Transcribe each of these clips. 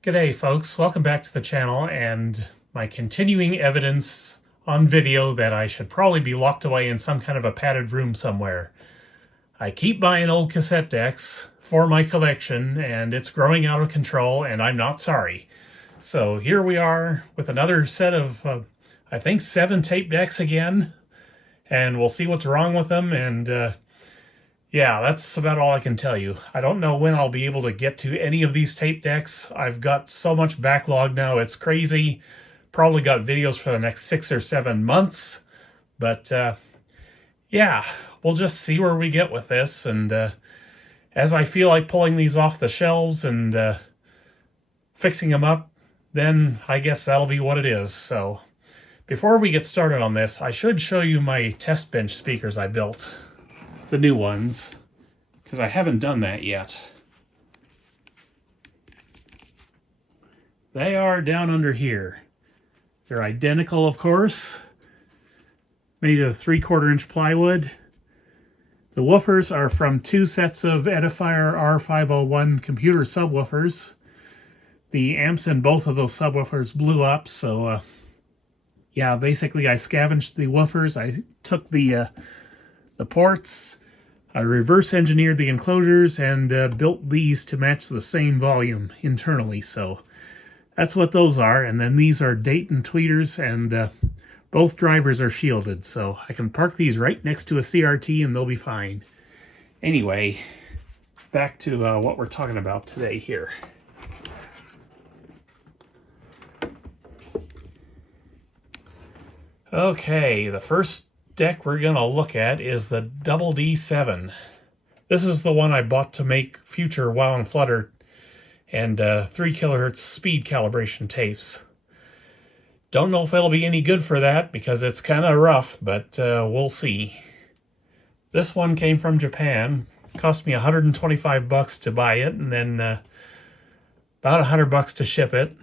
G'day folks, welcome back to the channel and my continuing evidence on video that I should probably be locked away in some kind of a padded room somewhere. I keep buying old cassette decks for my collection and it's growing out of control and I'm not sorry. So here we are with another set of, I think 7 tape decks again, and we'll see what's wrong with them. And yeah, that's about all I can tell you. I don't know when I'll be able to get to any of these tape decks. I've got so much backlog now, it's crazy. Probably got videos for the next 6 or 7 months. But yeah, we'll just see where we get with this. And as I feel like pulling these off the shelves and fixing them up, then I guess that'll be what it is. So before we get started on this, I should show you my test bench speakers I built. The new ones, because I haven't done that yet. They are down under here. They're identical, of course, made of 3/4 inch plywood. The woofers are from 2 sets of Edifier R501 computer subwoofers. The amps in both of those subwoofers blew up, so yeah, basically I scavenged the woofers. I took the ports, I reverse engineered the enclosures and built these to match the same volume internally. So that's what those are. And then these are Dayton tweeters, and both drivers are shielded. So I can park these right next to a CRT and they'll be fine. Anyway, back to what we're talking about today here. Okay, the first deck we're going to look at is the Double D7. This is the one I bought to make future Wow and Flutter and 3 kHz speed calibration tapes. Don't know if it'll be any good for that because it's kind of rough, but we'll see. This one came from Japan. Cost me $125 to buy it, and then about $100 to ship it.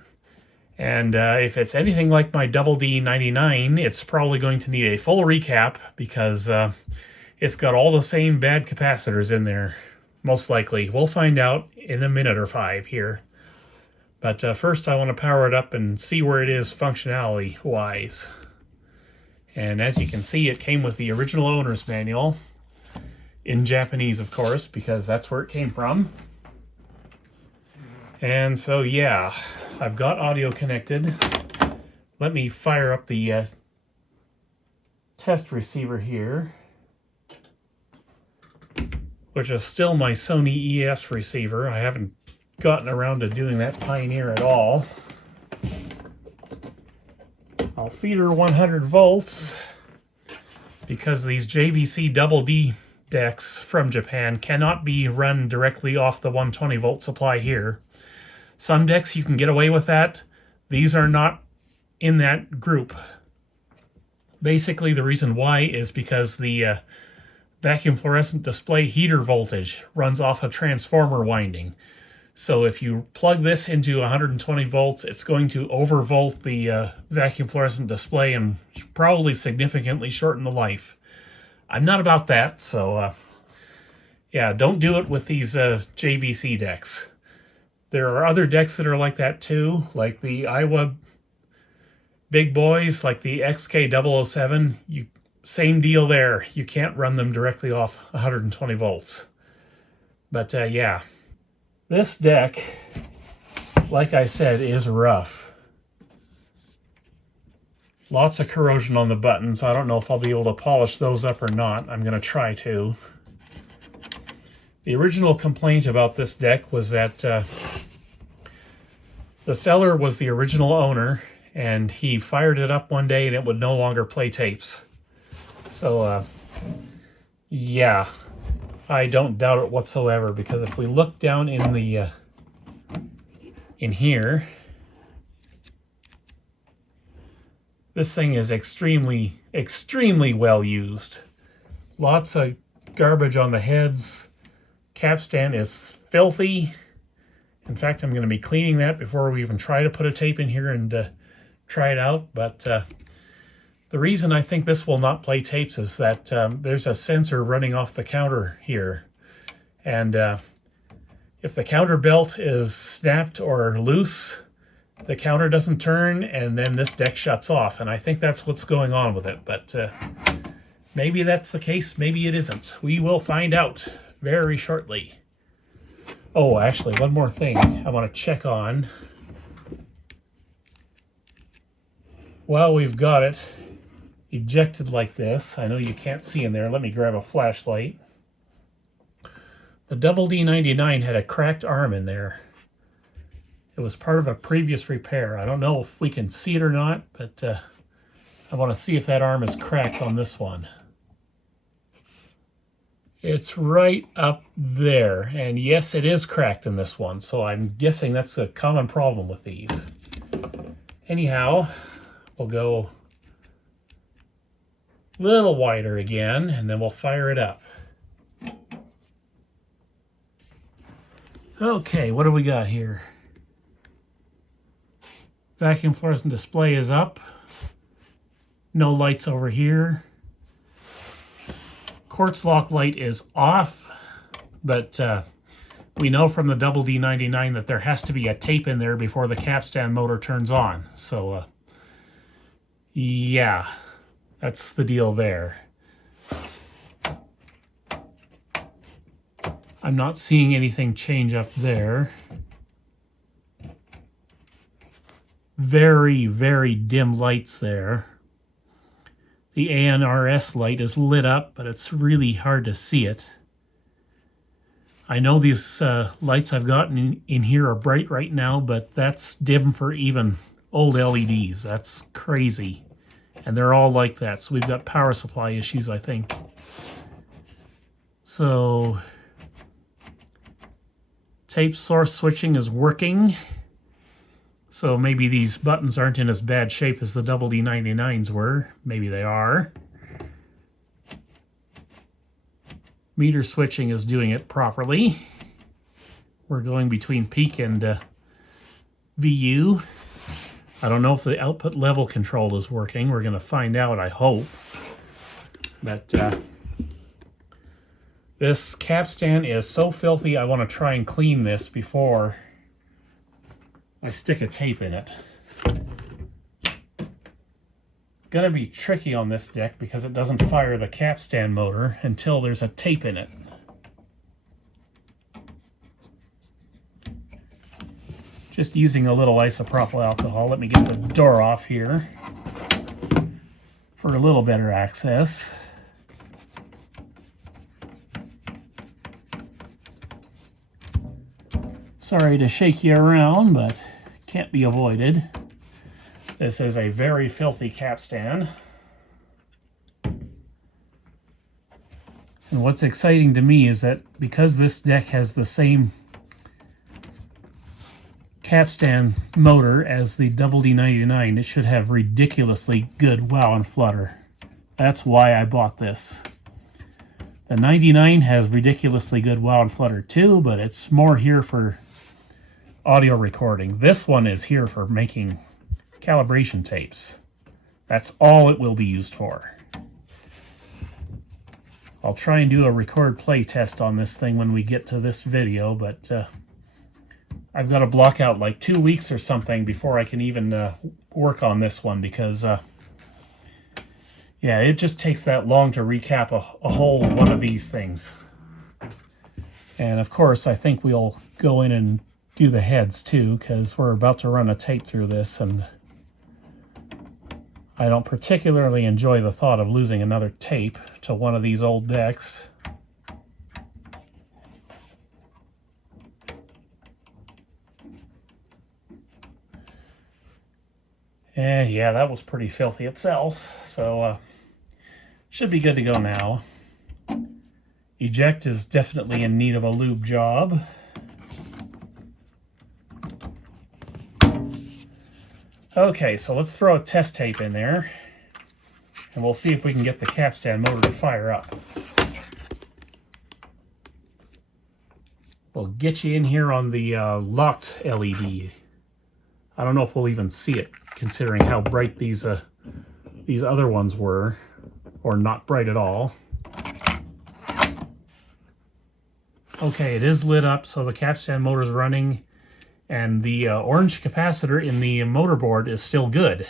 And if it's anything like my Double D99, it's probably going to need a full recap because it's got all the same bad capacitors in there, most likely. We'll find out in a minute or 5 here. But first I want to power it up and see where it is functionality-wise. And as you can see, it came with the original owner's manual, in Japanese, of course, because that's where it came from. And so, yeah, I've got audio connected. Let me fire up the test receiver here, which is still my Sony ES receiver. I haven't gotten around to doing that Pioneer at all. I'll feed her 100 volts because these JVC Double D decks from Japan cannot be run directly off the 120 volt supply here. Some decks you can get away with that. These are not in that group. Basically, the reason why is because the vacuum fluorescent display heater voltage runs off a transformer winding. So if you plug this into 120 volts, it's going to overvolt the vacuum fluorescent display and probably significantly shorten the life. I'm not about that, so yeah, don't do it with these JVC decks. There are other decks that are like that too, like the Aiwa big boys, like the XK007. Same deal there. You can't run them directly off 120 volts. But yeah, this deck, like I said, is rough. Lots of corrosion on the buttons. I don't know if I'll be able to polish those up or not. I'm going to try to. The original complaint about this deck was that the seller was the original owner, and he fired it up one day and it would no longer play tapes. So, yeah, I don't doubt it whatsoever, because if we look down in the in here, this thing is extremely, extremely well used. Lots of garbage on the heads. Capstan is filthy. In fact, I'm going to be cleaning that before we even try to put a tape in here and try it out. But the reason I think this will not play tapes is that there's a sensor running off the counter here. And If the counter belt is snapped or loose, the counter doesn't turn, and then this deck shuts off. And I think that's what's going on with it. But maybe that's the case, maybe it isn't. We will find out very shortly. Oh, actually, one more thing I want to check on. While we've got it ejected like this, I know you can't see in there. Let me grab a flashlight. The double D99 had a cracked arm in there. It was part of a previous repair. I don't know if we can see it or not, but I want to see if that arm is cracked on this one. It's right up there, and yes, it is cracked in this one, so I'm guessing that's a common problem with these. Anyhow, we'll go a little wider again, and then we'll fire it up. Okay, what do we got here? Vacuum fluorescent display is up. No lights over here. Quartz lock light is off, but we know from the double D99 that there has to be a tape in there before the capstan motor turns on. So, yeah, that's the deal there. I'm not seeing anything change up there. Very, very dim lights there. The ANRS light is lit up, but it's really hard to see it. I know these lights I've gotten in here are bright right now, but that's dim for even old LEDs. That's crazy. And they're all like that, so we've got power supply issues, I think. So tape source switching is working. So maybe these buttons aren't in as bad shape as the double D99s were. Maybe they are. Meter switching is doing it properly. We're going between peak and VU. I don't know if the output level control is working. We're going to find out, I hope. But this capstan is so filthy, I want to try and clean this before I stick a tape in it. Gonna be tricky on this deck because it doesn't fire the capstan motor until there's a tape in it. Just using a little isopropyl alcohol. Let me get the door off here for a little better access. Sorry to shake you around, but can't be avoided. This is a very filthy capstan. And what's exciting to me is that because this deck has the same capstan motor as the double D99, it should have ridiculously good wow and flutter. That's why I bought this. The 99 has ridiculously good wow and flutter too, but it's more here for audio recording. This one is here for making calibration tapes. That's all it will be used for. I'll try and do a record play test on this thing when we get to this video, but I've got to block out like 2 weeks or something before I can even work on this one because yeah, it just takes that long to recap a whole one of these things. And of course, I think we'll go in and do the heads too, because we're about to run a tape through this, and I don't particularly enjoy the thought of losing another tape to one of these old decks. And yeah, that was pretty filthy itself, so should be good to go now. Eject is definitely in need of a lube job. Okay, so let's throw a test tape in there, and we'll see if we can get the capstan motor to fire up. We'll get you in here on the locked LED. I don't know if we'll even see it, considering how bright these other ones were, or not bright at all. Okay, it is lit up, so the capstan motor is running, and the orange capacitor in the motorboard is still good.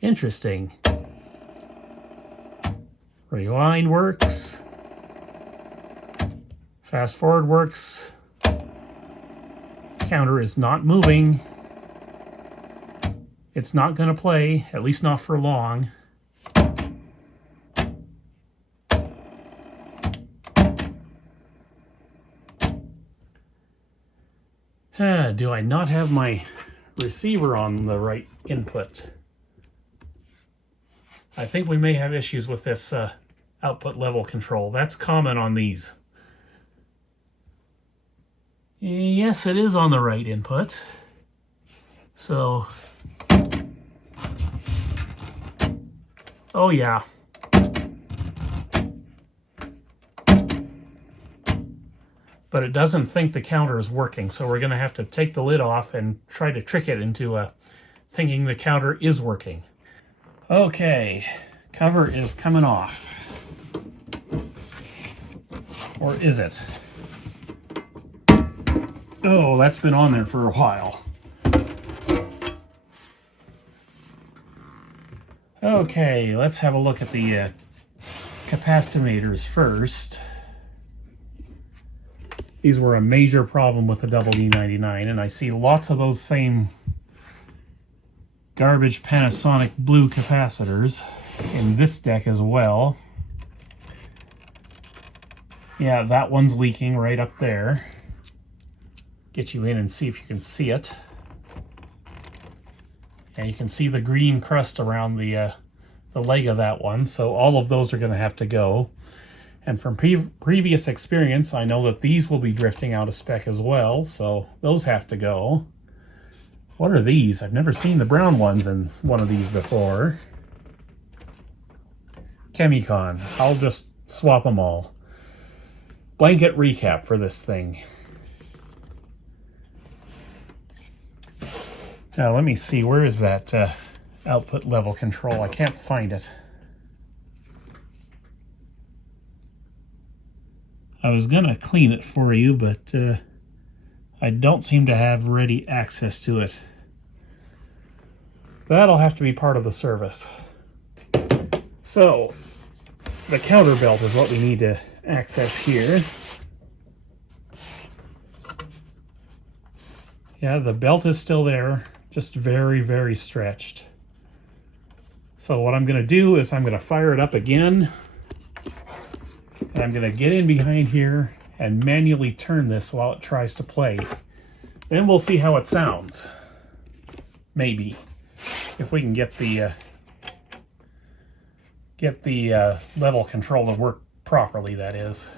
Interesting. Rewind works. Fast forward works. Counter is not moving. It's not going to play, at least not for long. Do I not have my receiver on the right input? I think we may have issues with this output level control. That's common on these. Yes, it is on the right input. So, oh yeah. But it doesn't think the counter is working, so we're going to have to take the lid off and try to trick it into thinking the counter is working. Okay, cover is coming off. Or is it? Oh, that's been on there for a while. Okay, let's have a look at the capacitors first. These were a major problem with the D99, and I see lots of those same garbage Panasonic blue capacitors in this deck as well. Yeah, that one's leaking right up there. Get you in and see if you can see it. And you can see the green crust around the leg of that one, so all of those are going to have to go. And from previous experience, I know that these will be drifting out of spec as well, so those have to go. What are these? I've never seen the brown ones in one of these before. Chemicon. I'll just swap them all. Blanket recap for this thing. Now let me see, where is that output level control? I can't find it. I was gonna clean it for you, but I don't seem to have ready access to it. That'll have to be part of the service. So, the counter belt is what we need to access here. Yeah, the belt is still there, just very, very stretched. So what I'm gonna do is I'm gonna fire it up again. And I'm going to get in behind here and manually turn this while it tries to play. Then we'll see how it sounds. Maybe. If we can get the level control to work properly, that is.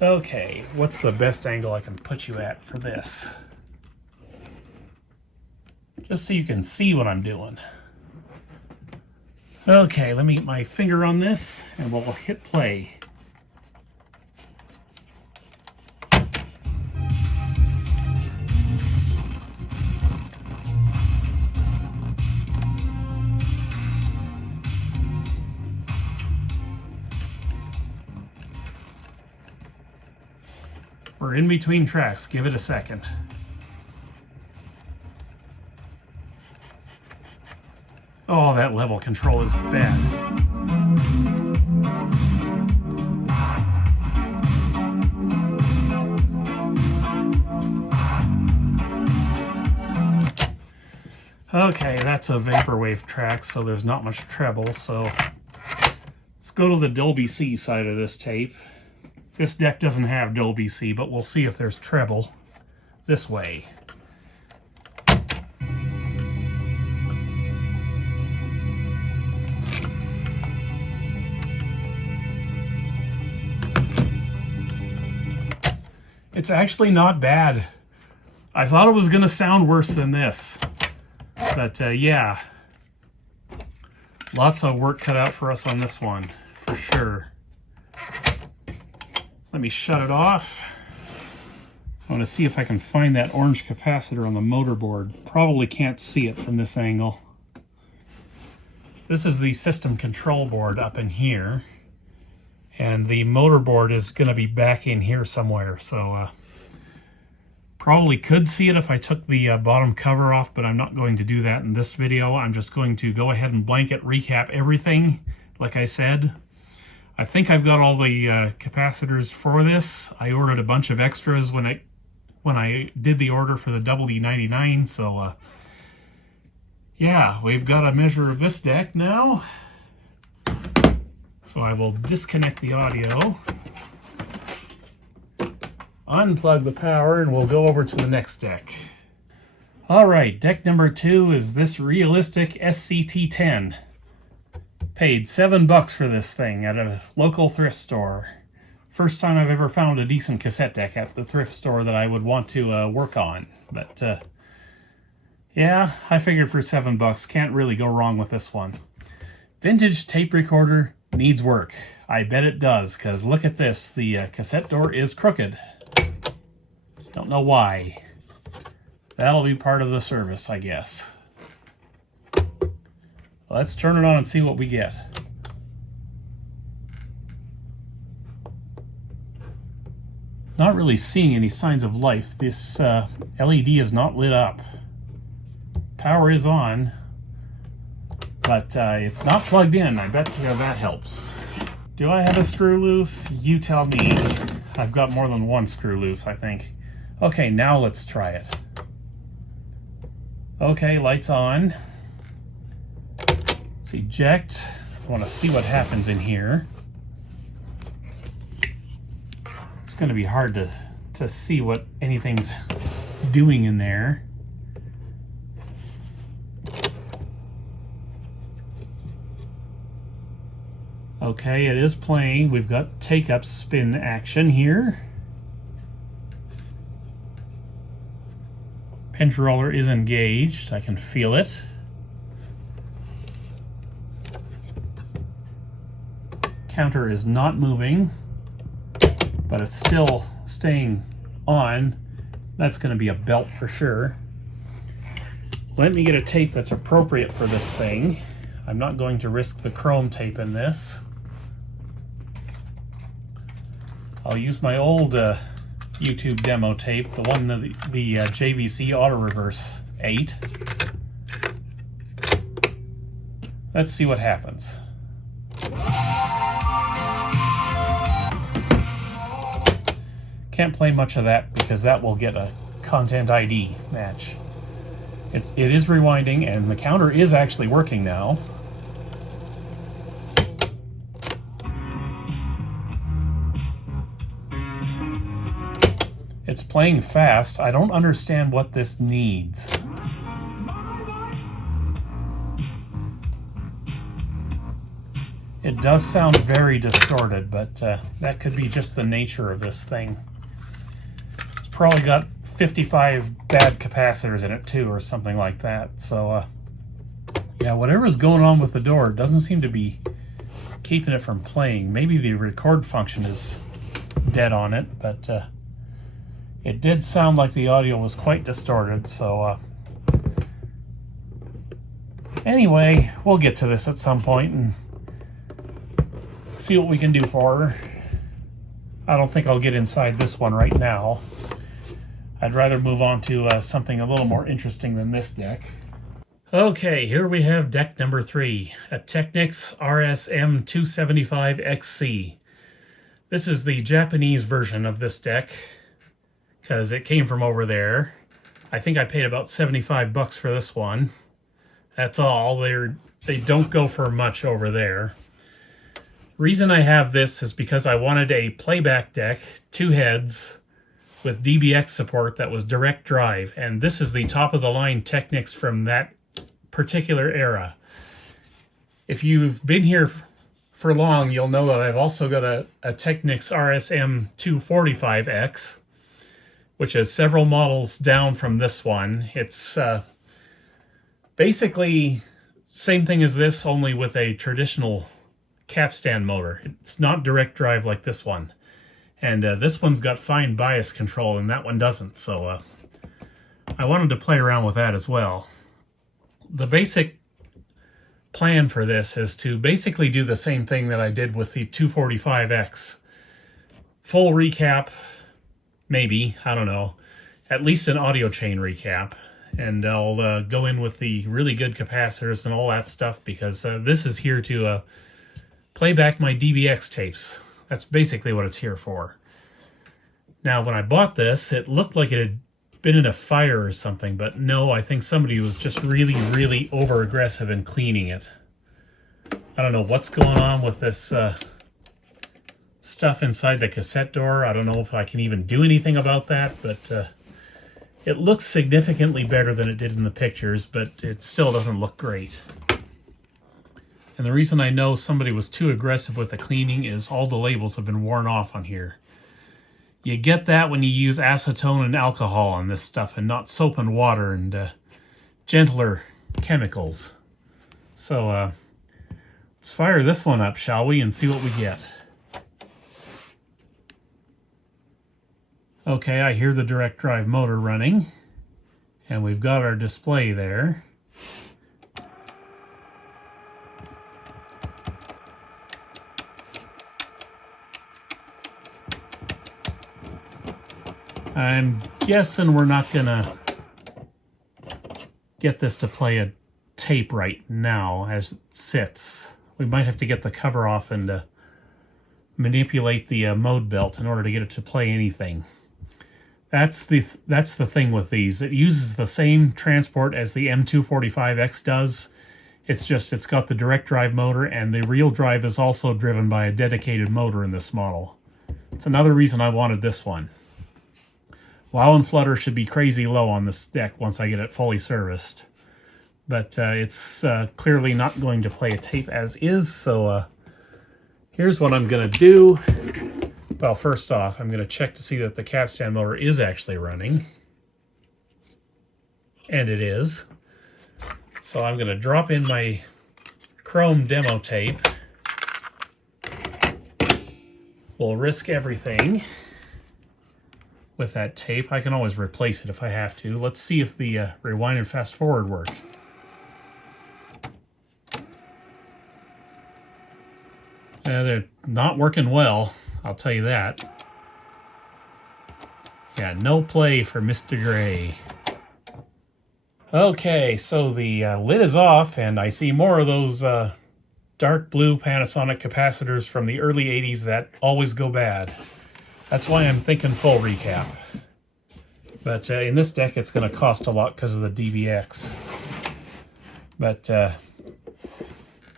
Okay, what's the best angle I can put you at for this? Just so you can see what I'm doing. Okay, let me get my finger on this, and we'll hit play. We're in between tracks. Give it a second. Oh, that level control is bad. Okay, that's a vaporwave track, so there's not much treble, so let's go to the Dolby C side of this tape. This deck doesn't have Dolby C, but we'll see if there's treble this way. It's actually not bad. I thought it was going to sound worse than this. But yeah, lots of work cut out for us on this one, for sure. Let me shut it off. I want to see if I can find that orange capacitor on the motorboard. Probably can't see it from this angle. This is the system control board up in here. And the motor board is going to be back in here somewhere, so probably could see it if I took the bottom cover off, but I'm not going to do that in this video. I'm just going to go ahead and blanket recap everything, like I said. I think I've got all the capacitors for this. I ordered a bunch of extras when I did the order for the EE99, so yeah, we've got a measure of this deck now. So I will disconnect the audio, unplug the power, and we'll go over to the next deck. All right, deck number 2 is this realistic SCT-10. Paid $7 for this thing at a local thrift store. First time I've ever found a decent cassette deck at the thrift store that I would want to work on. But yeah, I figured for $7, can't really go wrong with this one. Vintage tape recorder needs work. I bet it does, because look at this. The cassette door is crooked. Don't know why. That'll be part of the service, I guess. Let's turn it on and see what we get. Not really seeing any signs of life. This LED is not lit up. Power is on, but it's not plugged in. I bet that helps. Do I have a screw loose? You tell me. I've got more than one screw loose, I think. Okay, now let's try it. Okay, lights on. Let's eject. I want to see what happens in here. It's going to be hard to see what anything's doing in there. Okay, it is playing. We've got take-up spin action here. Pinch roller is engaged. I can feel it. Counter is not moving, but it's still staying on. That's going to be a belt for sure. Let me get a tape that's appropriate for this thing. I'm not going to risk the chrome tape in this. I'll use my old YouTube demo tape, the one that the JVC Auto Reverse 8. Let's see what happens. Can't play much of that because that will get a content ID match. It is rewinding, and the counter is actually working now. It's playing fast. I don't understand what this needs. It does sound very distorted, but that could be just the nature of this thing. It's probably got 55 bad capacitors in it too, or something like that. So yeah, whatever's going on with the door doesn't seem to be keeping it from playing. Maybe the record function is dead on it, but it did sound like the audio was quite distorted, so anyway, we'll get to this at some point and see what we can do for her. I don't think I'll get inside this one right now. I'd rather move on to something a little more interesting than this deck. Okay, here we have deck number 3, a Technics RS-M275X. This is the Japanese version of this deck, because it came from over there. I think I paid about $75 for this one. That's all. They don't go for much over there. Reason I have this is because I wanted a playback deck, 2 heads, with DBX support that was direct drive, and this is the top of the line Technics from that particular era. If you've been here for long, you'll know that I've also got a Technics RS-M275X, which is several models down from this one. It's basically same thing as this, only with a traditional capstan motor. It's not direct drive like this one. And this one's got fine bias control, and that one doesn't. So I wanted to play around with that as well. The basic plan for this is to basically do the same thing that I did with the 245X. Full recap, maybe, I don't know. At least an audio chain recap. And I'll go in with the really good capacitors and all that stuff, because this is here to play back my DBX tapes. That's basically what it's here for. Now, when I bought this, it looked like it had been in a fire or something, but no, I think somebody was just really, really over-aggressive in cleaning it. I don't know what's going on with this stuff inside the cassette door. I don't know if I can even do anything about that, but it looks significantly better than it did in the pictures, but it still doesn't look great. And the reason I know somebody was too aggressive with the cleaning is all the labels have been worn off on here. You get that when you use acetone and alcohol on this stuff and not soap and water and gentler chemicals. So let's fire this one up, shall we, and see what we get. Okay, I hear the direct drive motor running, and we've got our display there. I'm guessing we're not gonna get this to play a tape right now as it sits. We might have to get the cover off and manipulate the mode belt in order to get it to play anything. That's the thing with these. It uses the same transport as the M245X does. It's just it's got the direct drive motor, and the real drive is also driven by a dedicated motor in this model. It's another reason I wanted this one. Wow and flutter should be crazy low on this deck once I get it fully serviced. But it's clearly not going to play a tape as is, so here's what I'm going to do. Well, first off, I'm going to check to see that the capstan motor is actually running. And it is. So I'm going to drop in my Chrome demo tape. We'll risk everything with that tape. I can always replace it if I have to. Let's see if the rewind and fast forward work. They're not working well, I'll tell you that. Yeah, no play for Mr. Gray. Okay, so the lid is off, and I see more of those dark blue Panasonic capacitors from the early 80s that always go bad. That's why I'm thinking full recap. But in this deck, it's going to cost a lot because of the DBX. But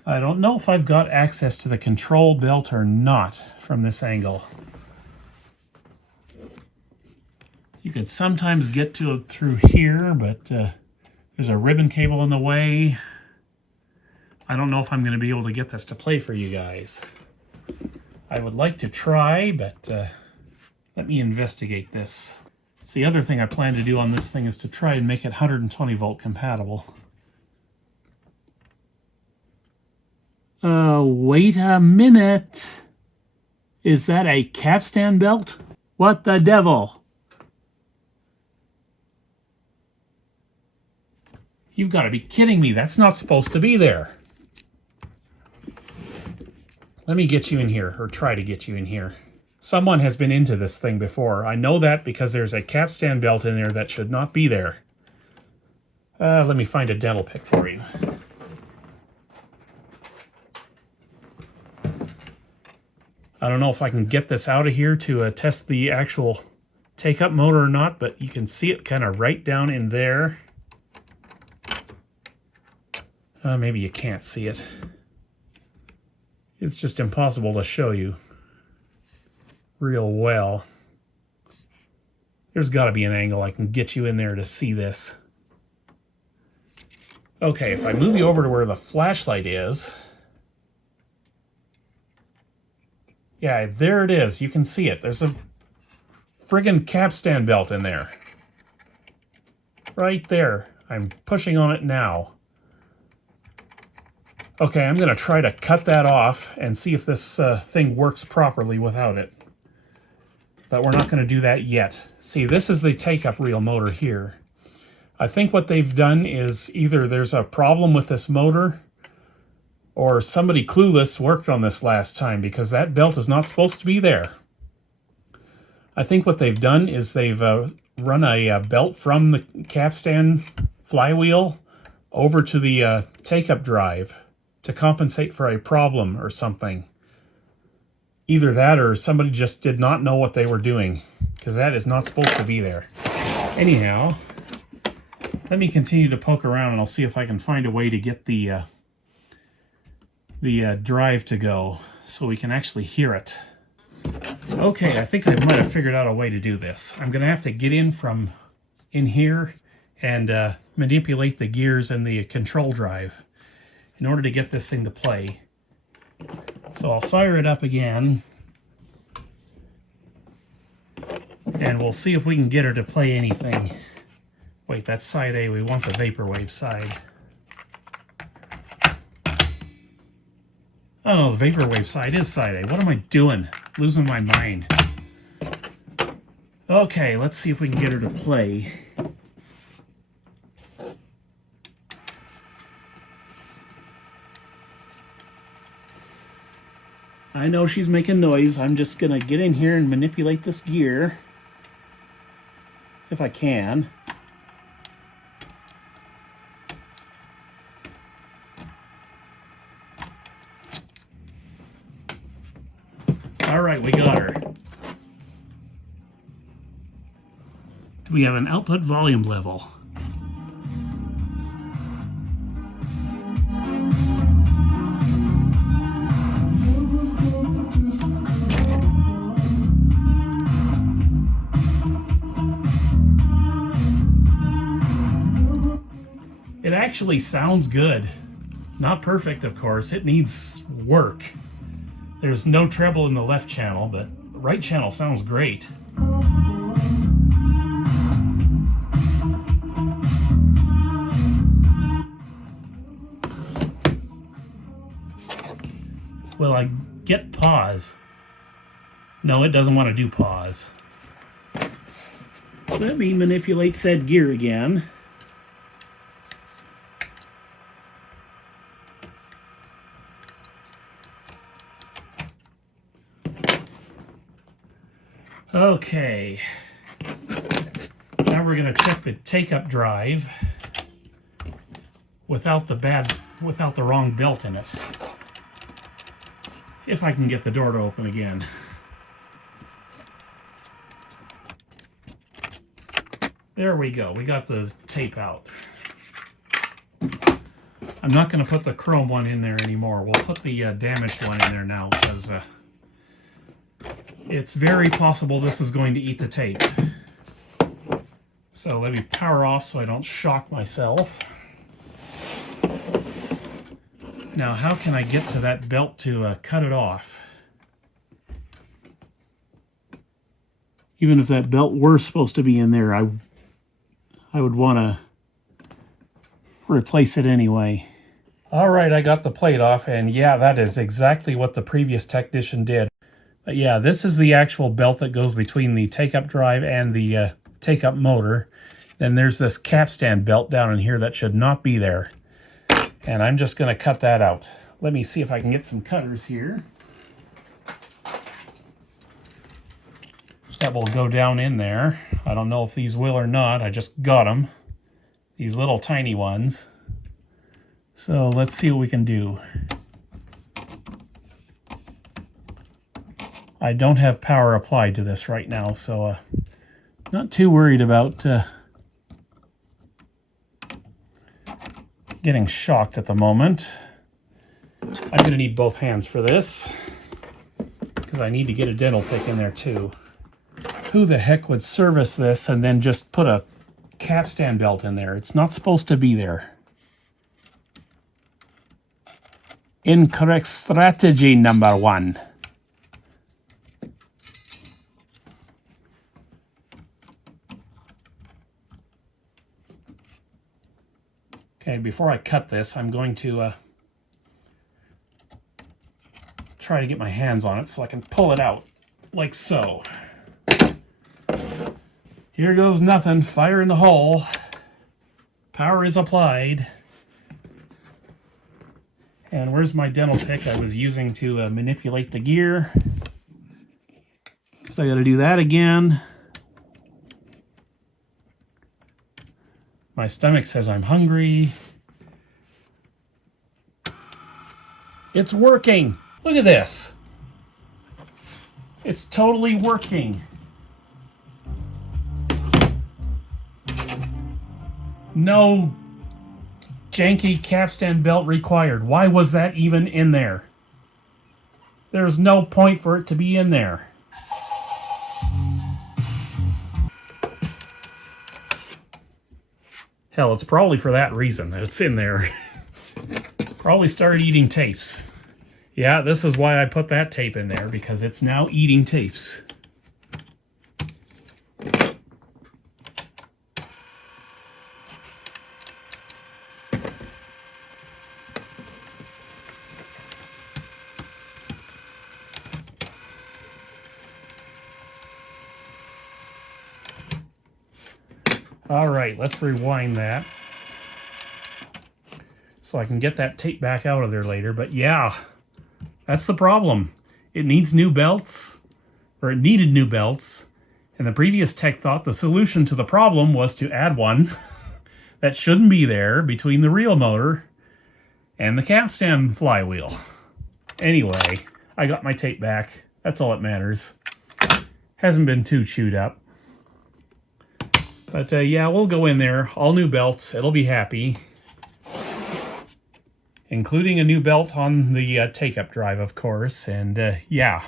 I don't know if I've got access to the control belt or not from this angle. You could sometimes get to it through here, but there's a ribbon cable in the way. I don't know if I'm going to be able to get this to play for you guys. I would like to try, but let me investigate this. So the other thing I plan to do on this thing is to try and make it 120 volt compatible. Wait a minute. Is that a capstan belt? What the devil? You've got to be kidding me. That's not supposed to be there. Let me get you in here, or try to get you in here. Someone has been into this thing before. I know that because there's a capstan belt in there that should not be there. Let me find a dental pick for you. I don't know if I can get this out of here to test the actual take-up motor or not, but you can see it kind of right down in there. Maybe you can't see it. It's just impossible to show you real well. There's got to be an angle I can get you in there to see this. Okay, if I move you over to where the flashlight is... Yeah, there it is. You can see it. There's a friggin' capstan belt in there. Right there. I'm pushing on it now. Okay, I'm going to try to cut that off and see if this thing works properly without it. But we're not going to do that yet. See, this is the take-up reel motor here. I think what they've done is either there's a problem with this motor, or somebody clueless worked on this last time, because that belt is not supposed to be there. I think what they've done is they've run a belt from the capstan flywheel over to the take-up drive to compensate for a problem or something. Either that or somebody just did not know what they were doing, because that is not supposed to be there. Anyhow, let me continue to poke around and I'll see if I can find a way to get the drive to go so we can actually hear it. Okay, I think I might have figured out a way to do this. I'm going to have to get in from in here and manipulate the gears and the control drive in order to get this thing to play. So I'll fire it up again and we'll see if we can get her to play anything. Wait, that's side A. We want the vaporwave side. Oh no, the vaporwave side is side A. What am I doing? Losing my mind. Okay, let's see if we can get her to play. I know she's making noise. I'm just gonna get in here and manipulate this gear if I can. All right, we got her. Do we have an output volume level? It actually sounds good. Not perfect, of course. It needs work. There's no treble in the left channel, but the right channel sounds great. Will I get pause? No, it doesn't want to do pause. Let me manipulate said gear again. Okay, now we're going to check the take-up drive without the wrong belt in it. If I can get the door to open again. There we go. We got the tape out. I'm not going to put the chrome one in there anymore. We'll put the damaged one in there now because it's very possible this is going to eat the tape. So let me power off so I don't shock myself. Now, how can I get to that belt to cut it off? Even if that belt were supposed to be in there, I would want to replace it anyway. All right, I got the plate off, and yeah, that is exactly what the previous technician did. But yeah, this is the actual belt that goes between the take-up drive and the take-up motor. Then there's this capstan belt down in here that should not be there. And I'm just going to cut that out. Let me see if I can get some cutters here. That will go down in there. I don't know if these will or not. I just got them. These little tiny ones. So let's see what we can do. I don't have power applied to this right now, so not too worried about getting shocked at the moment. I'm going to need both hands for this because I need to get a dental pick in there too. Who the heck would service this and then just put a capstan belt in there? It's not supposed to be there. Incorrect strategy number 1. Okay, before I cut this, I'm going to try to get my hands on it so I can pull it out, like so. Here goes nothing. Fire in the hole. Power is applied. And where's my dental pick I was using to manipulate the gear? So I got to do that again. My stomach says I'm hungry. It's working. Look at this. It's totally working. No janky capstan belt required. Why was that even in there? There's no point for it to be in there. Hell, it's probably for that reason that it's in there. Probably started eating tapes. Yeah, this is why I put that tape in there, because it's now eating tapes. All right, let's rewind that so I can get that tape back out of there later. But yeah, that's the problem. It needs new belts, or it needed new belts, and the previous tech thought the solution to the problem was to add one that shouldn't be there between the reel motor and the capstan flywheel. Anyway, I got my tape back. That's all that matters. Hasn't been too chewed up. But yeah, we'll go in there. All new belts. It'll be happy. Including a new belt on the take-up drive, of course. And yeah.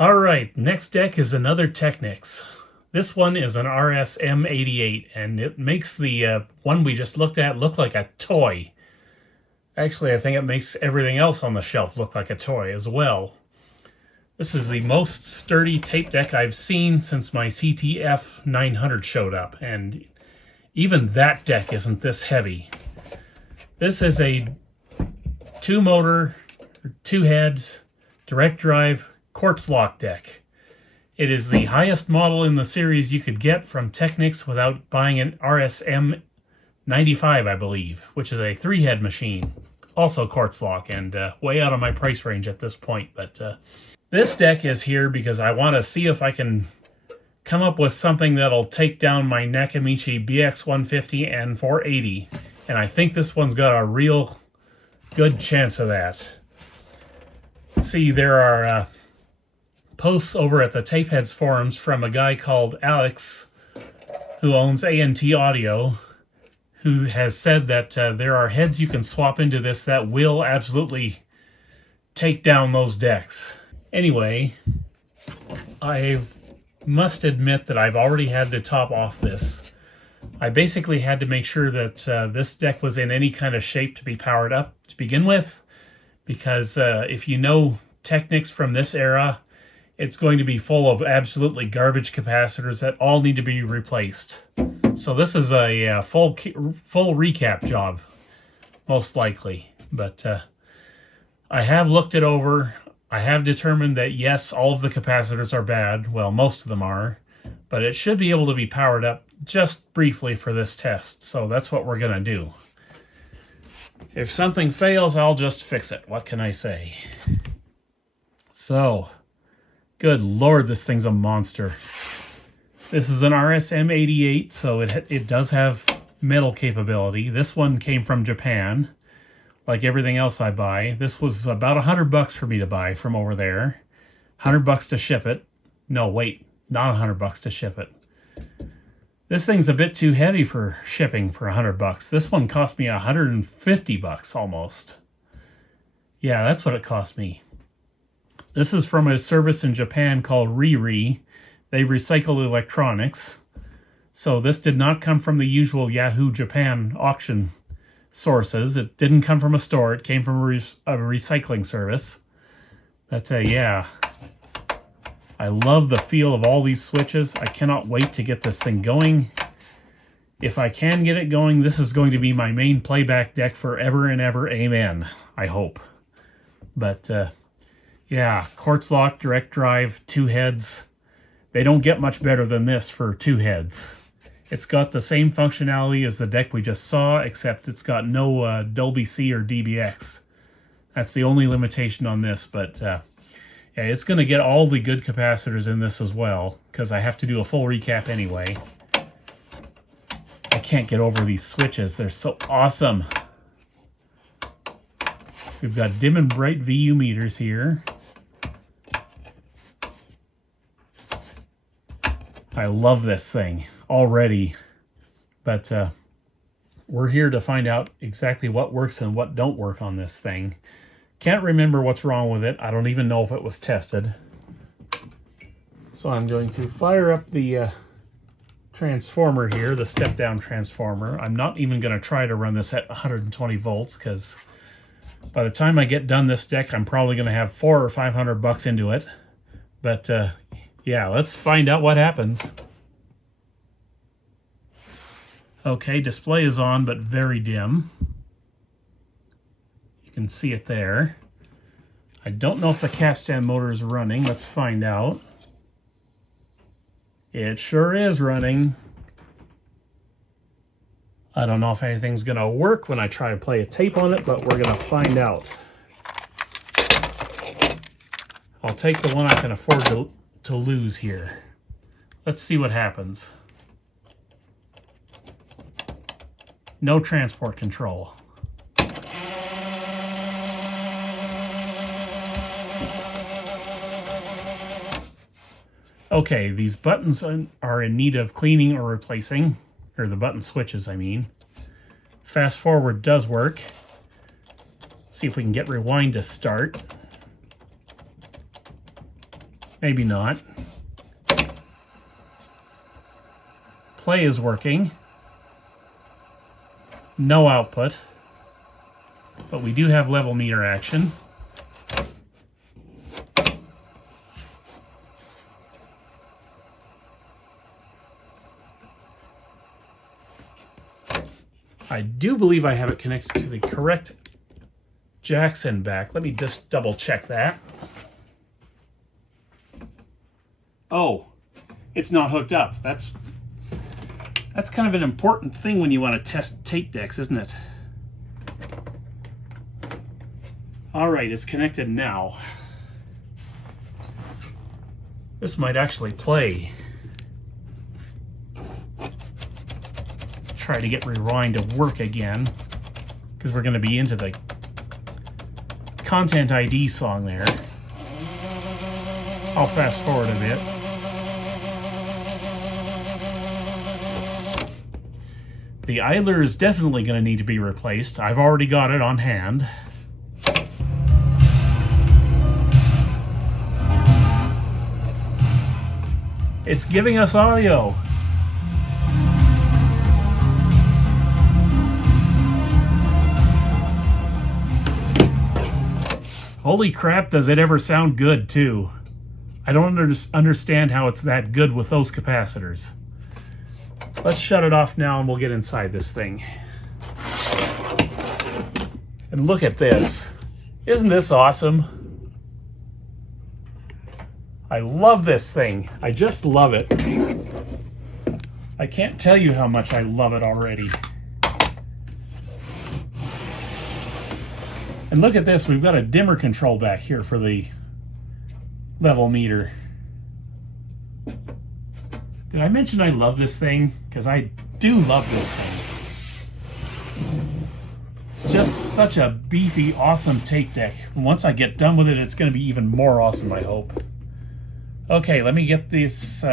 Alright, next deck is another Technics. This one is an RS-M88. And it makes the one we just looked at look like a toy. Actually, I think it makes everything else on the shelf look like a toy as well. This is the most sturdy tape deck I've seen since my CTF 900 showed up, and even that deck isn't this heavy. This is a 2-motor, 2 heads, direct drive, quartz lock deck. It is the highest model in the series you could get from Technics without buying an RS-M95, I believe, which is a 3-head machine. Also quartz lock, and way out of my price range at this point, but this deck is here because I want to see if I can come up with something that'll take down my Nakamichi BX-150 and 480. And I think this one's got a real good chance of that. See, there are posts over at the Tapeheads forums from a guy called Alex, who owns A&T Audio, who has said that there are heads you can swap into this that will absolutely take down those decks. Anyway, I must admit that I've already had to top off this. I basically had to make sure that this deck was in any kind of shape to be powered up to begin with, because if you know Technics from this era, it's going to be full of absolutely garbage capacitors that all need to be replaced. So this is a full recap job, most likely. But I have looked it over. I have determined that yes, all of the capacitors are bad. Well, most of them are. But it should be able to be powered up just briefly for this test. So that's what we're going to do. If something fails, I'll just fix it. What can I say? So, good Lord, this thing's a monster. This is an RS-M88, so it does have metal capability. This one came from Japan. Like everything else I buy. This was about $100 for me to buy from over there. $100 to ship it. No, wait, not $100 to ship it. This thing's a bit too heavy for shipping for $100. This one cost me $150 almost. Yeah, that's what it cost me. This is from a service in Japan called Riri. They recycle electronics. So this did not come from the usual Yahoo Japan auction sources. It didn't come from a store. It came from a recycling service. But yeah, I love the feel of all these switches. I cannot wait to get this thing going. If I can get it going, this is going to be my main playback deck forever and ever. Amen. I hope. But yeah, quartz lock, direct drive, 2 heads. They don't get much better than this for 2 heads. It's got the same functionality as the deck we just saw, except it's got no Dolby C or DBX. That's the only limitation on this, but yeah, it's going to get all the good capacitors in this as well, because I have to do a full recap anyway. I can't get over these switches. They're so awesome. We've got dim and bright VU meters here. I love this thing already, but we're here to find out exactly what works and what don't work on this thing. Can't remember what's wrong with it. I don't even know if it was tested. So I'm going to fire up the transformer here, the step-down transformer. I'm not even going to try to run this at 120 volts because by the time I get done this deck, I'm probably going to have $400 or $500 into it. But yeah, let's find out what happens. Okay, display is on, but very dim. You can see it there. I don't know if the capstan motor is running. Let's find out. It sure is running. I don't know if anything's going to work when I try to play a tape on it, but we're going to find out. I'll take the one I can afford to lose here. Let's see what happens. No transport control. Okay, these buttons are in need of cleaning or replacing, or the button switches, I mean. Fast forward does work. See if we can get rewind to start. Maybe not. Play is working. No output. But we do have level meter action. I do believe I have it connected to the correct jacks and back. Let me just double check that. Oh, it's not hooked up. That's kind of an important thing when you want to test tape decks, isn't it? All right, it's connected now. This might actually play. Try to get rewind to work again, because we're going to be into the Content ID song there. I'll fast forward a bit. The idler is definitely going to need to be replaced. I've already got it on hand. It's giving us audio. Holy crap, does it ever sound good, too. I don't understand how it's that good with those capacitors. Let's shut it off now and we'll get inside this thing. And look at this. Isn't this awesome? I love this thing. I just love it. I can't tell you how much I love it already. And look at this, we've got a dimmer control back here for the level meter. Did I mention I love this thing? Because I do love this thing. It's just such a beefy, awesome tape deck. And once I get done with it, it's going to be even more awesome, I hope. Okay, let me get this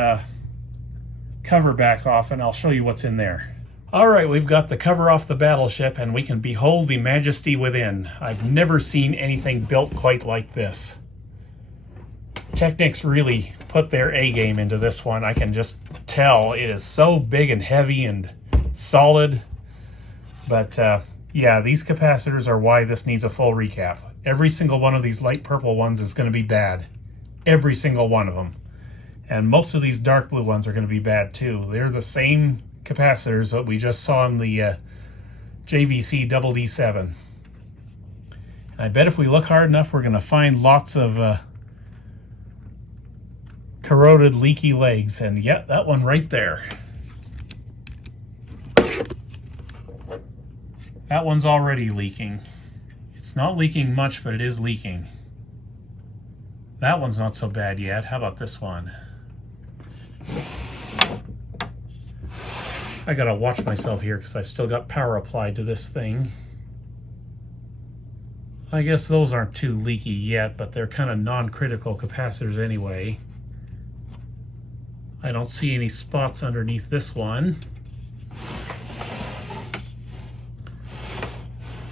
cover back off and I'll show you what's in there. Alright, we've got the cover off the battleship and we can behold the majesty within. I've never seen anything built quite like this. Technics really put their A-game into this one. I can just tell it is so big and heavy and solid. But yeah, these capacitors are why this needs a full recap. Every single one of these light purple ones is going to be bad. Every single one of them. And most of these dark blue ones are going to be bad too. They're the same capacitors that we just saw in the JVC D7. And I bet if we look hard enough, we're going to find lots of corroded, leaky legs. And yeah, that one right there. That one's already leaking. It's not leaking much, but it is leaking. That one's not so bad yet. How about this one? I gotta watch myself here because I've still got power applied to this thing. I guess those aren't too leaky yet, but they're kind of non-critical capacitors anyway. I don't see any spots underneath this one.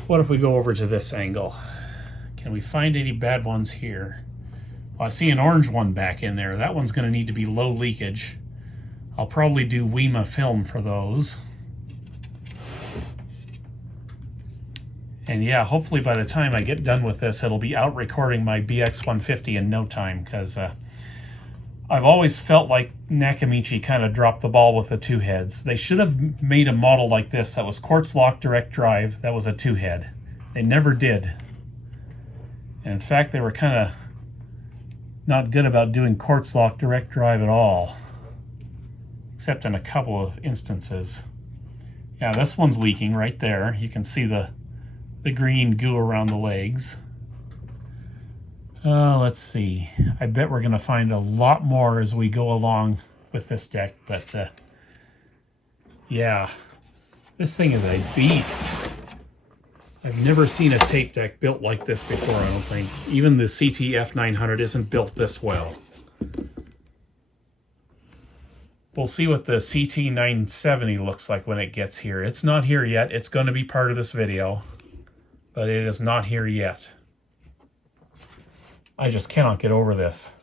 What if we go over to this angle? Can we find any bad ones here? Well, I see an orange one back in there. That one's going to need to be low leakage. I'll probably do WEMA film for those. And yeah, hopefully by the time I get done with this, it'll be out recording my BX-150 in no time, because I've always felt like Nakamichi kind of dropped the ball with the two heads. They should have made a model like this that was quartz lock direct drive that was a two head. They never did. And in fact, they were kind of not good about doing quartz lock direct drive at all, except in a couple of instances. Yeah, this one's leaking right there. You can see the green goo around the legs. Let's see. I bet we're going to find a lot more as we go along with this deck, but yeah, this thing is a beast. I've never seen a tape deck built like this before, I don't think. Even the CT F900 isn't built this well. We'll see what the CT 970 looks like when it gets here. It's not here yet. It's going to be part of this video, but it is not here yet. I just cannot get over this.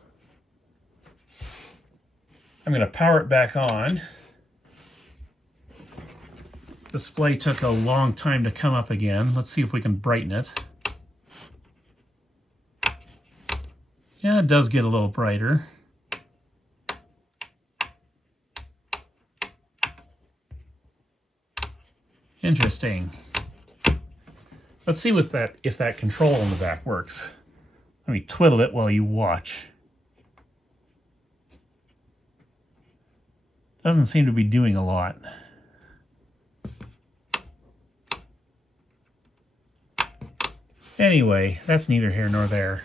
I'm going to power it back on. Display took a long time to come up again. Let's see if we can brighten it. Yeah, it does get a little brighter. Interesting. Let's see if that control on the back works. Let me twiddle it while you watch. Doesn't seem to be doing a lot. Anyway, that's neither here nor there.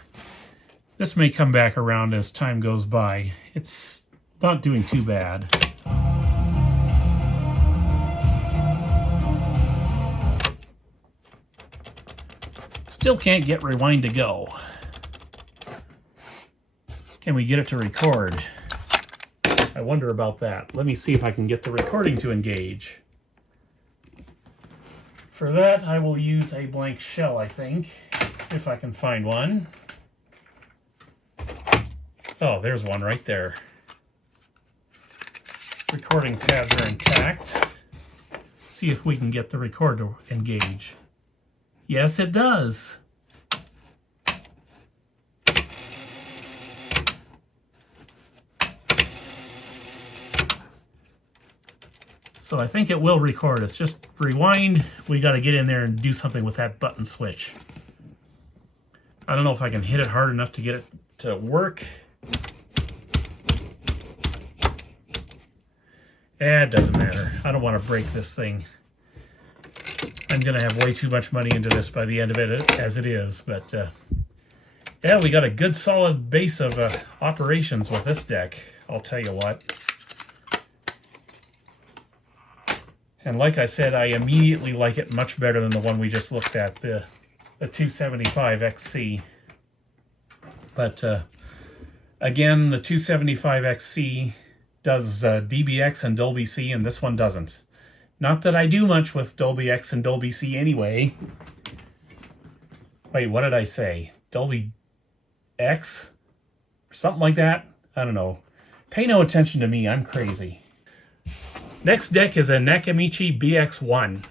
This may come back around as time goes by. It's not doing too bad. Still can't get rewind to go. Can we get it to record? I wonder about that. Let me see if I can get the recording to engage. For that, I will use a blank shell, I think, if I can find one. Oh, there's one right there. Recording tabs are intact. See if we can get the record to engage. Yes, it does. So I think it will record. It's just rewind. We got to get in there and do something with that button switch. I don't know if I can hit it hard enough to get it to work. It doesn't matter. I don't want to break this thing. I'm going to have way too much money into this by the end of it as it is. But yeah, we got a good solid base of operations with this deck. I'll tell you what. And like I said, I immediately like it much better than the one we just looked at, the 275XC. But again, the 275XC does DBX and Dolby C, and this one doesn't. Not that I do much with Dolby X and Dolby C anyway. Wait, what did I say? Dolby X? Or something like that? I don't know. Pay no attention to me, I'm crazy. Next deck is a Nakamichi BX-1.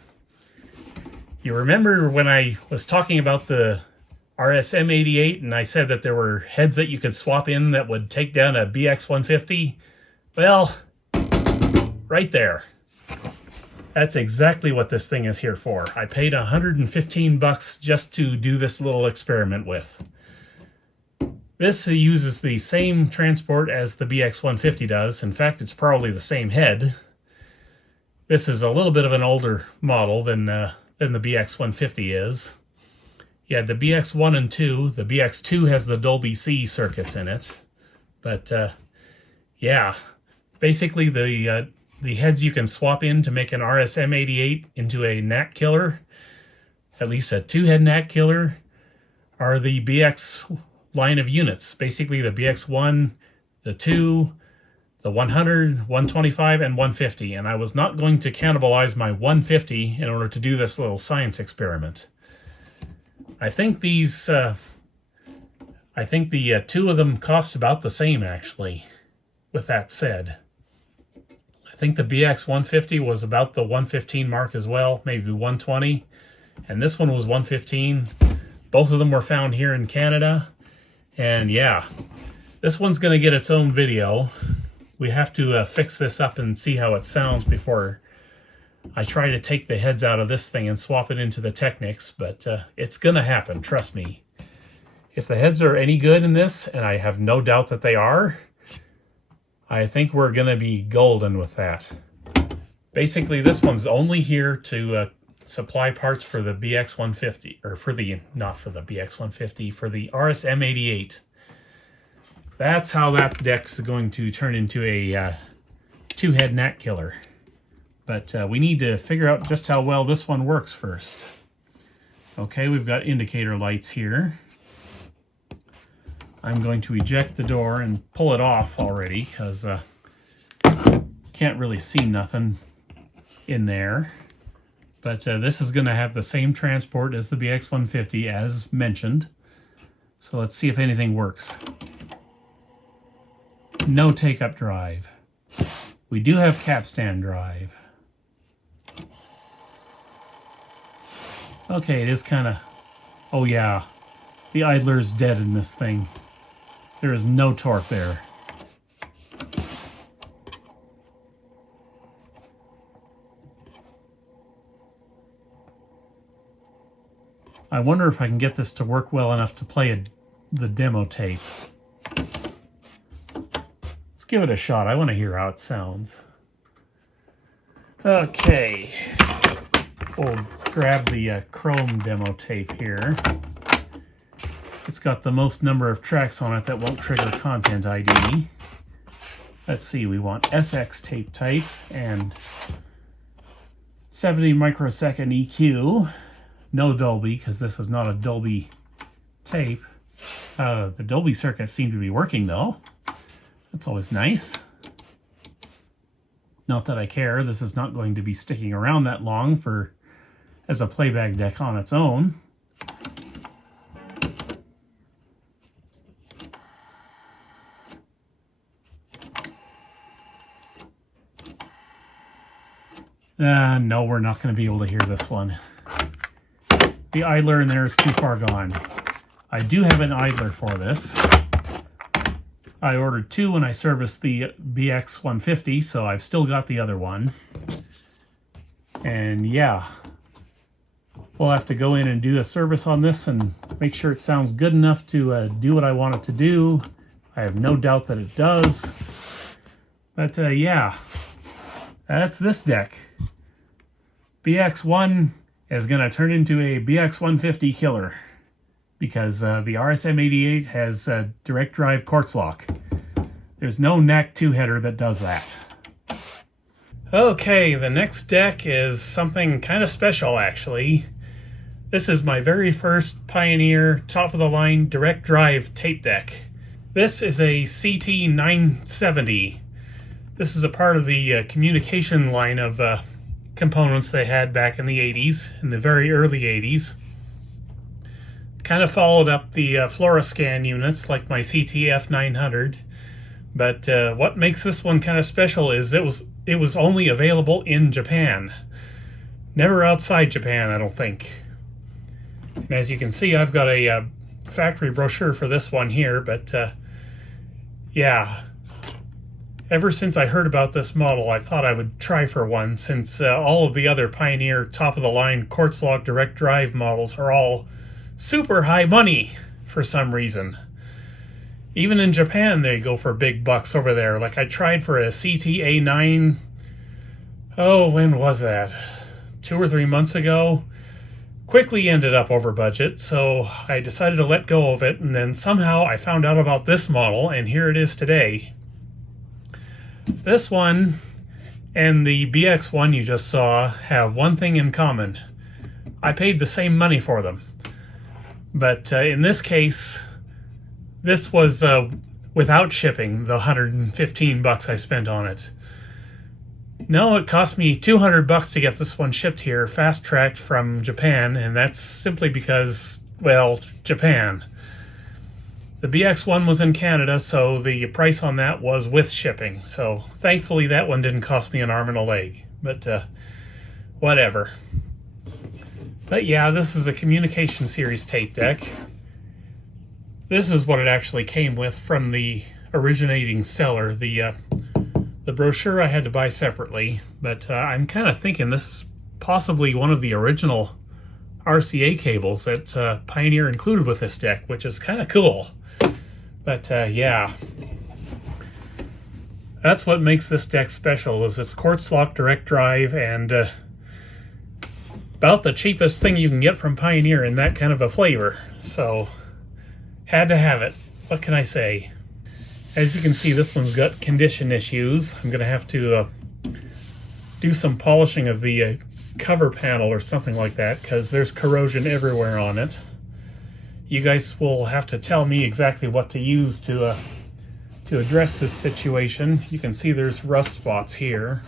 You remember when I was talking about the RS-M88 and I said that there were heads that you could swap in that would take down a BX-150? Well, right there. That's exactly what this thing is here for. I paid $115 just to do this little experiment with. This uses the same transport as the BX-150 does. In fact, it's probably the same head. This is a little bit of an older model than the BX-150 is. Yeah, the BX-1 and 2. The BX-2 has the Dolby C circuits in it. But, yeah. Basically, the heads you can swap in to make an RS-M88 into a NAC killer, at least a 2-head NAC killer, are the BX line of units. Basically, the BX-1, the 2, the 100, 125, and 150. And I was not going to cannibalize my 150 in order to do this little science experiment. I think these, the two of them cost about the same, actually, with that said. I think the BX-150 was about the 115 mark as well, maybe 120. And this one was 115. Both of them were found here in Canada. And yeah, this one's going to get its own video. We have to fix this up and see how it sounds before I try to take the heads out of this thing and swap it into the Technics, but it's going to happen, trust me. If the heads are any good in this, and I have no doubt that they are, I think we're going to be golden with that. Basically, this one's only here to supply parts for the BX-150, or not for the BX-150, for the RS-M88. That's how that deck's going to turn into a 2-head NAC killer. But we need to figure out just how well this one works first. Okay, we've got indicator lights here. I'm going to eject the door and pull it off already, because can't really see nothing in there. But this is going to have the same transport as the BX-150, as mentioned. So let's see if anything works. No take-up drive. We do have capstan drive. Okay, it is kind of... Oh yeah, the idler is dead in this thing. There is no torque there. I wonder if I can get this to work well enough to play the demo tape. Let's give it a shot. I want to hear how it sounds. Okay. We'll grab the Chrome demo tape here. It's got the most number of tracks on it that won't trigger Content ID. Let's see, we want SX tape type and 70 microsecond EQ. No Dolby, because this is not a Dolby tape. The Dolby circuits seem to be working though. That's always nice. Not that I care, this is not going to be sticking around that long as a playback deck on its own. No, we're not going to be able to hear this one. The idler in there is too far gone. I do have an idler for this. I ordered two when I serviced the BX-150, so I've still got the other one. And yeah, we'll have to go in and do a service on this and make sure it sounds good enough to do what I want it to do. I have no doubt that it does. But yeah, that's this deck. BX-1 is going to turn into a BX-150 killer because the RS-M88 has a direct drive quartz lock. There's no NAC 2-header that does that. Okay, the next deck is something kind of special actually. This is my very first Pioneer top-of-the-line direct drive tape deck. This is a CT970. This is a part of the communication line of components they had back in the 80s, in the very early 80s. Kind of followed up the Fluoroscan units like my CTF900, but what makes this one kind of special is it was only available in Japan. Never outside Japan, I don't think. And as you can see, I've got a factory brochure for this one here, but yeah. Ever since I heard about this model, I thought I would try for one, since all of the other Pioneer top-of-the-line quartz lock direct drive models are all super high money for some reason. Even in Japan, they go for big bucks over there. Like I tried for a CTA9, oh, when was that? 2 or 3 months ago. quickly ended up over budget, so I decided to let go of it, and then somehow I found out about this model, and here it is today. This one and the BX-1 you just saw have one thing in common. I paid the same money for them. But in this case, this was without shipping, the $115 I spent on it. No, it cost me $200 to get this one shipped here, fast-tracked from Japan, and that's simply because, well, Japan. The BX-1 was in Canada, so the price on that was with shipping. So thankfully that one didn't cost me an arm and a leg, but whatever. But yeah, this is a communication series tape deck. This is what it actually came with from the originating seller. The brochure I had to buy separately, but I'm kind of thinking this is possibly one of the original RCA cables that Pioneer included with this deck, which is kind of cool. But yeah, that's what makes this deck special, is its quartz lock direct drive, and about the cheapest thing you can get from Pioneer in that kind of a flavor. So had to have it. What can I say? As you can see, this one's got condition issues. I'm gonna have to do some polishing of the cover panel or something like that, because there's corrosion everywhere on it. You guys will have to tell me exactly what to use to address this situation. You can see there's rust spots here.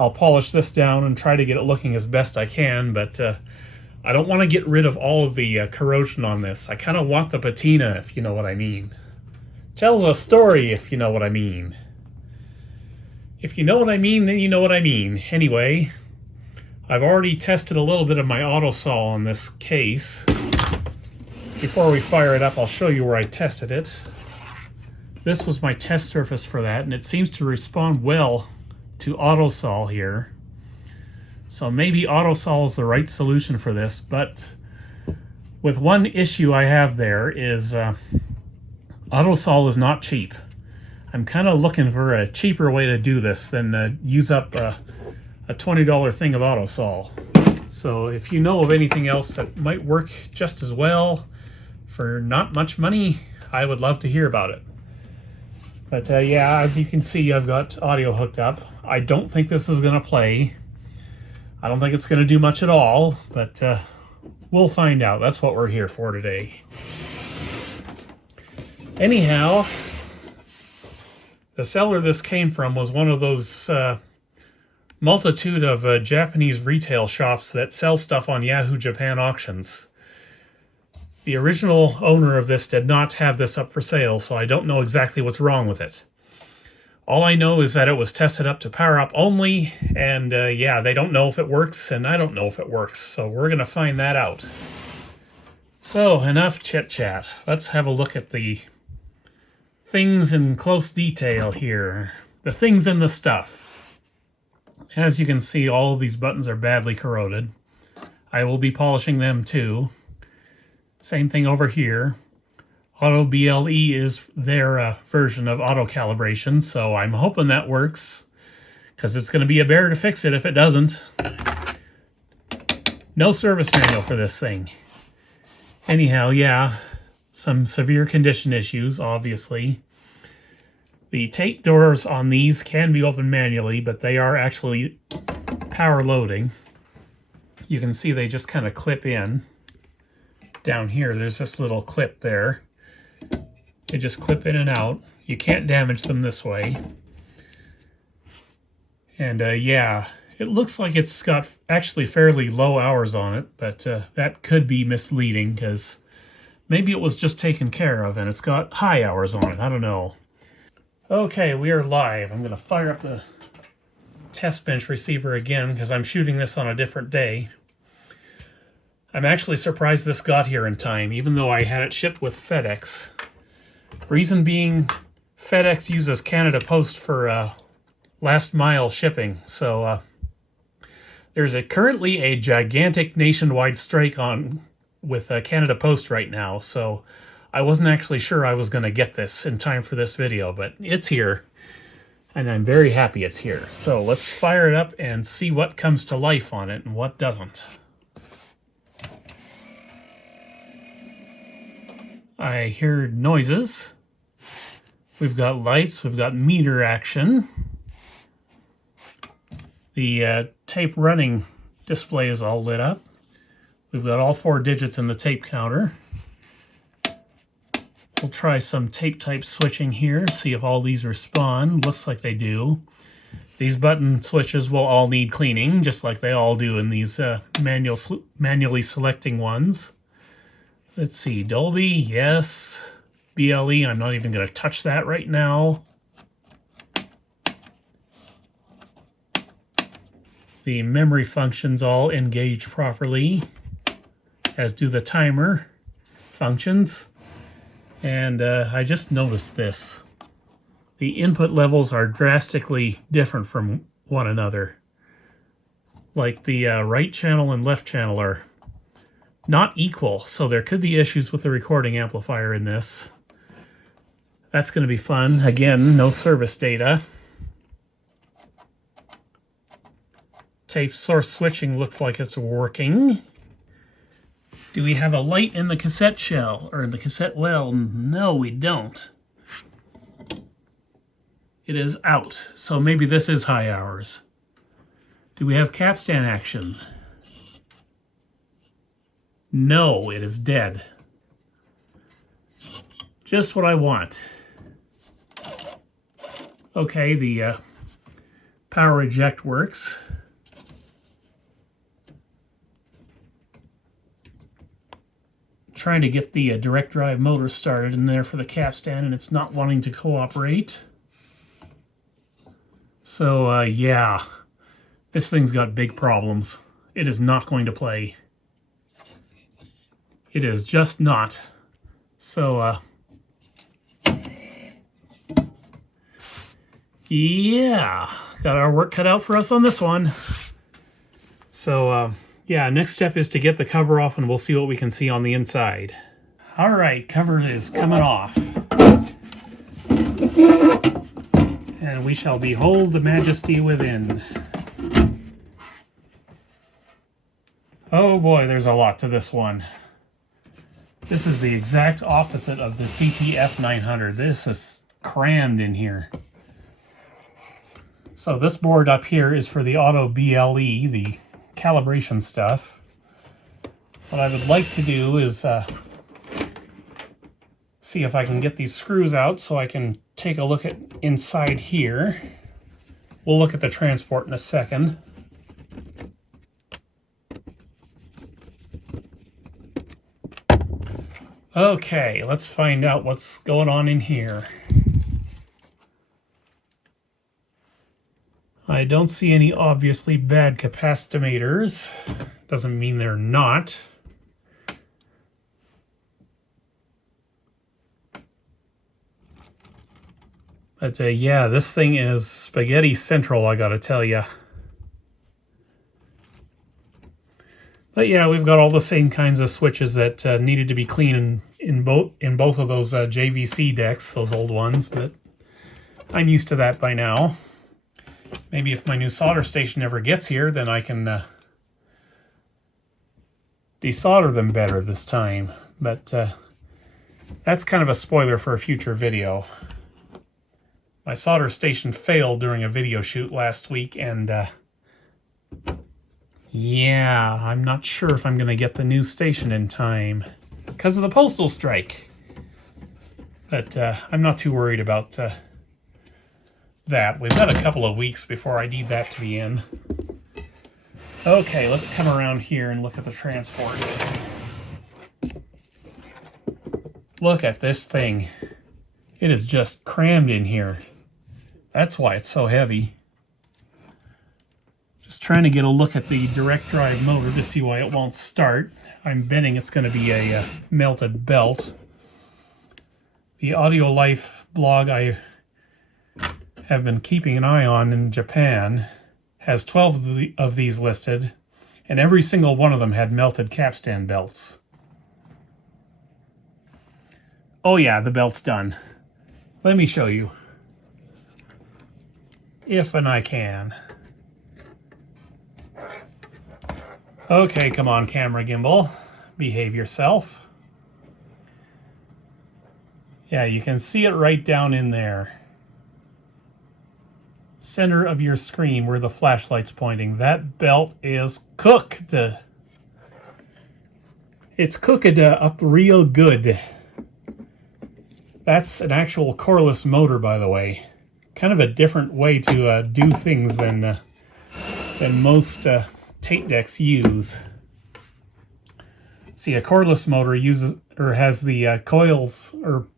I'll polish this down and try to get it looking as best I can, but I don't want to get rid of all of the corrosion on this. I kind of want the patina, if you know what I mean. Tells a story, if you know what I mean. If you know what I mean, then you know what I mean. Anyway, I've already tested a little bit of my autosol on this case. Before we fire it up, I'll show you where I tested it. This was my test surface for that, and it seems to respond well to autosol here. So maybe autosol is the right solution for this, but with one issue I have there is autosol is not cheap. I'm kind of looking for a cheaper way to do this than use up a $20 thing of autosol. So if you know of anything else that might work just as well for not much money, I would love to hear about it. But yeah, as you can see, I've got audio hooked up. I don't think this is going to play. I don't think it's going to do much at all, but we'll find out. That's what we're here for today. Anyhow, the seller this came from was one of those multitude of Japanese retail shops that sell stuff on Yahoo Japan auctions. The original owner of this did not have this up for sale, so I don't know exactly what's wrong with it. All I know is that it was tested up to power up only, and yeah, they don't know if it works, and I don't know if it works, so we're going to find that out. So, enough chit-chat. Let's have a look at the things in close detail here. The things in the stuff. As you can see, all of these buttons are badly corroded. I will be polishing them too. Same thing over here. Auto BLE is their version of auto calibration, so I'm hoping that works, because it's going to be a bear to fix it if it doesn't. No service manual for this thing. Anyhow, yeah, some severe condition issues, obviously. The tape doors on these can be opened manually, but they are actually power loading. You can see they just kind of clip in. Down here, there's this little clip there. They just clip in and out. You can't damage them this way. And yeah, it looks like it's got actually fairly low hours on it, but that could be misleading, because maybe it was just taken care of and it's got high hours on it. I don't know. Okay, we are live. I'm going to fire up the test bench receiver again, because I'm shooting this on a different day. I'm actually surprised this got here in time, even though I had it shipped with FedEx. Reason being, FedEx uses Canada Post for last mile shipping, so there's currently a gigantic nationwide strike on with Canada Post right now, so I wasn't actually sure I was going to get this in time for this video, but it's here, and I'm very happy it's here. So let's fire it up and see what comes to life on it and what doesn't. I hear noises. We've got lights, we've got meter action. The tape running display is all lit up. We've got all 4 digits in the tape counter. We'll try some tape type switching here, see if all these respond. Looks like they do. These button switches will all need cleaning, just like they all do in these manually selecting ones. Let's see, Dolby, yes. BLE, I'm not even going to touch that right now. The memory functions all engage properly, as do the timer functions. And I just noticed this. The input levels are drastically different from one another. Like the right channel and left channel are not equal, so there could be issues with the recording amplifier in this. That's going to be fun. Again, no service data. Tape source switching looks like it's working. Do we have a light in the cassette shell or in the cassette well? No, we don't. It is out, so maybe this is high hours. Do we have capstan action? No, it is dead. Just what I want. Okay, the power eject works. Trying to get the direct drive motor started in there for the capstan, and it's not wanting to cooperate. So yeah, this thing's got big problems. It is not going to play. It is just not. So yeah, got our work cut out for us on this one. So yeah, next step is to get the cover off and we'll see what we can see on the inside. All right, cover is coming off. And we shall behold the majesty within. Oh boy, there's a lot to this one. This is the exact opposite of the CT-F900. This is crammed in here. So this board up here is for the auto BLE, the calibration stuff. What I would like to do is see if I can get these screws out so I can take a look at inside here. We'll look at the transport in a second. Okay, let's find out what's going on in here. I don't see any obviously bad capacitometers. Doesn't mean they're not. But yeah, this thing is spaghetti central, I gotta tell ya. But yeah, we've got all the same kinds of switches that needed to be cleaned in both of those JVC decks, those old ones. But I'm used to that by now. Maybe if my new solder station ever gets here, then I can desolder them better this time. But that's kind of a spoiler for a future video. My solder station failed during a video shoot last week, and yeah, I'm not sure if I'm going to get the new station in time because of the postal strike. But I'm not too worried about that. We've got a couple of weeks before I need that to be in. Okay, let's come around here and look at the transport. Look at this thing. It is just crammed in here. That's why it's so heavy. Just trying to get a look at the direct drive motor to see why it won't start. I'm betting it's going to be a melted belt. The Audio Life blog I have been keeping an eye on in Japan has 12 of these listed, and every single one of them had melted capstan belts. Oh yeah, the belt's done. Let me show you. If and I can. Okay, come on, camera gimbal. Behave yourself. Yeah, you can see it right down in there. Center of your screen where the flashlight's pointing. That belt is cooked. It's cooked up real good. That's an actual coreless motor, by the way. Kind of a different way to do things than most tape decks use. See, a cordless motor uses or has the coils, or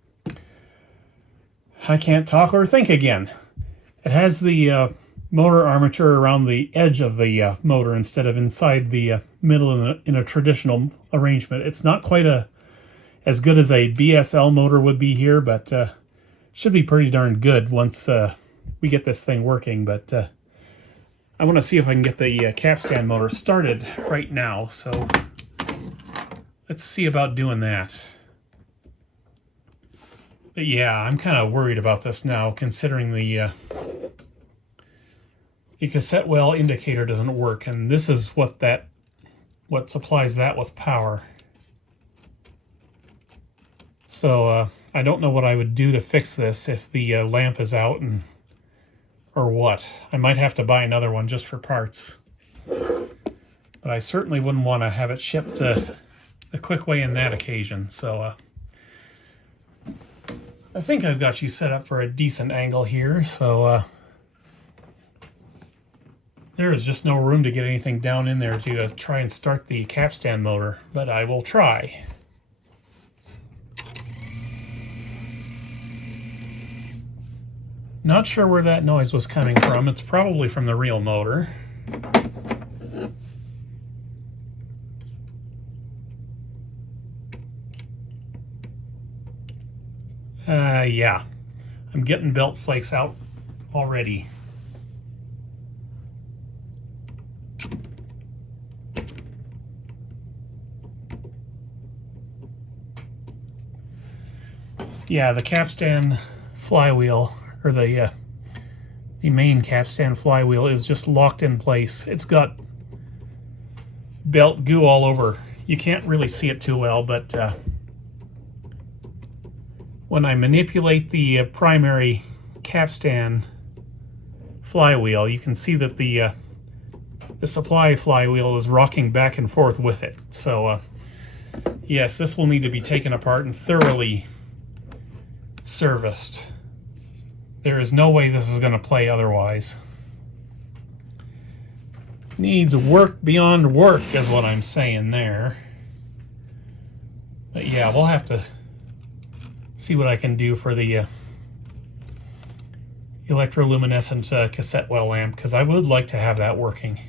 I can't talk or think again. It has the motor armature around the edge of the motor instead of inside the middle in a traditional arrangement. It's not quite as good as a BSL motor would be here, but should be pretty darn good once we get this thing working. But I want to see if I can get the capstan motor started right now, so let's see about doing that. But yeah, I'm kind of worried about this now, considering the cassette well indicator doesn't work, and this is what supplies that with power. So I don't know what I would do to fix this if the lamp is out, or what. I might have to buy another one just for parts. But I certainly wouldn't want to have it shipped a quick way in that occasion. So I think I've got you set up for a decent angle here. So there is just no room to get anything down in there to try and start the capstan motor, but I will try. Not sure where that noise was coming from. It's probably from the real motor. Yeah. I'm getting belt flakes out already. Yeah, the capstan flywheel, or the main capstan flywheel, is just locked in place. It's got belt goo all over. You can't really see it too well, but when I manipulate the primary capstan flywheel, you can see that the supply flywheel is rocking back and forth with it. So yes, this will need to be taken apart and thoroughly serviced. There is no way this is going to play otherwise. Needs work beyond work is what I'm saying there. But yeah, we'll have to see what I can do for the electroluminescent cassette well lamp, because I would like to have that working,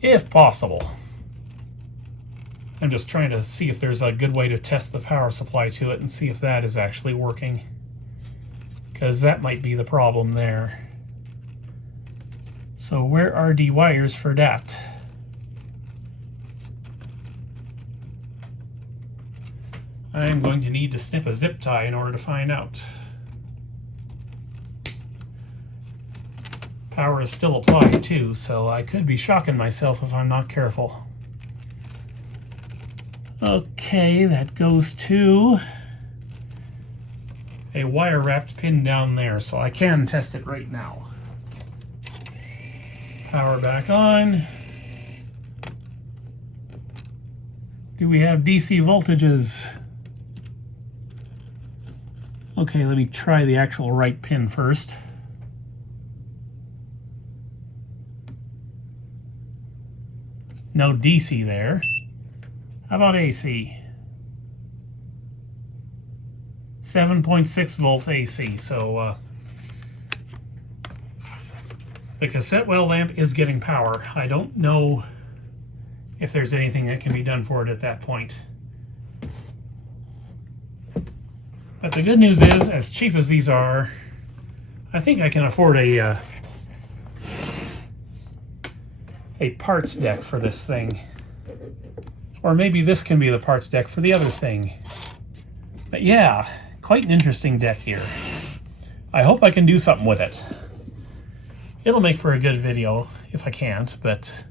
if possible. I'm just trying to see if there's a good way to test the power supply to it and see if that is actually working, because that might be the problem there. So where are the wires for that? I'm going to need to snip a zip tie in order to find out. Power is still applied too, so I could be shocking myself if I'm not careful. Okay, that goes to a wire wrapped pin down there, so I can test it right now. Power back on. Do we have DC voltages? Okay, let me try the actual right pin first. No DC there. How about AC? 7.6 volts AC, so the cassette well lamp is getting power. I don't know if there's anything that can be done for it at that point. But the good news is, as cheap as these are, I think I can afford a parts deck for this thing. Or maybe this can be the parts deck for the other thing. But yeah, quite an interesting deck here. I hope I can do something with it. It'll make for a good video if I can't, but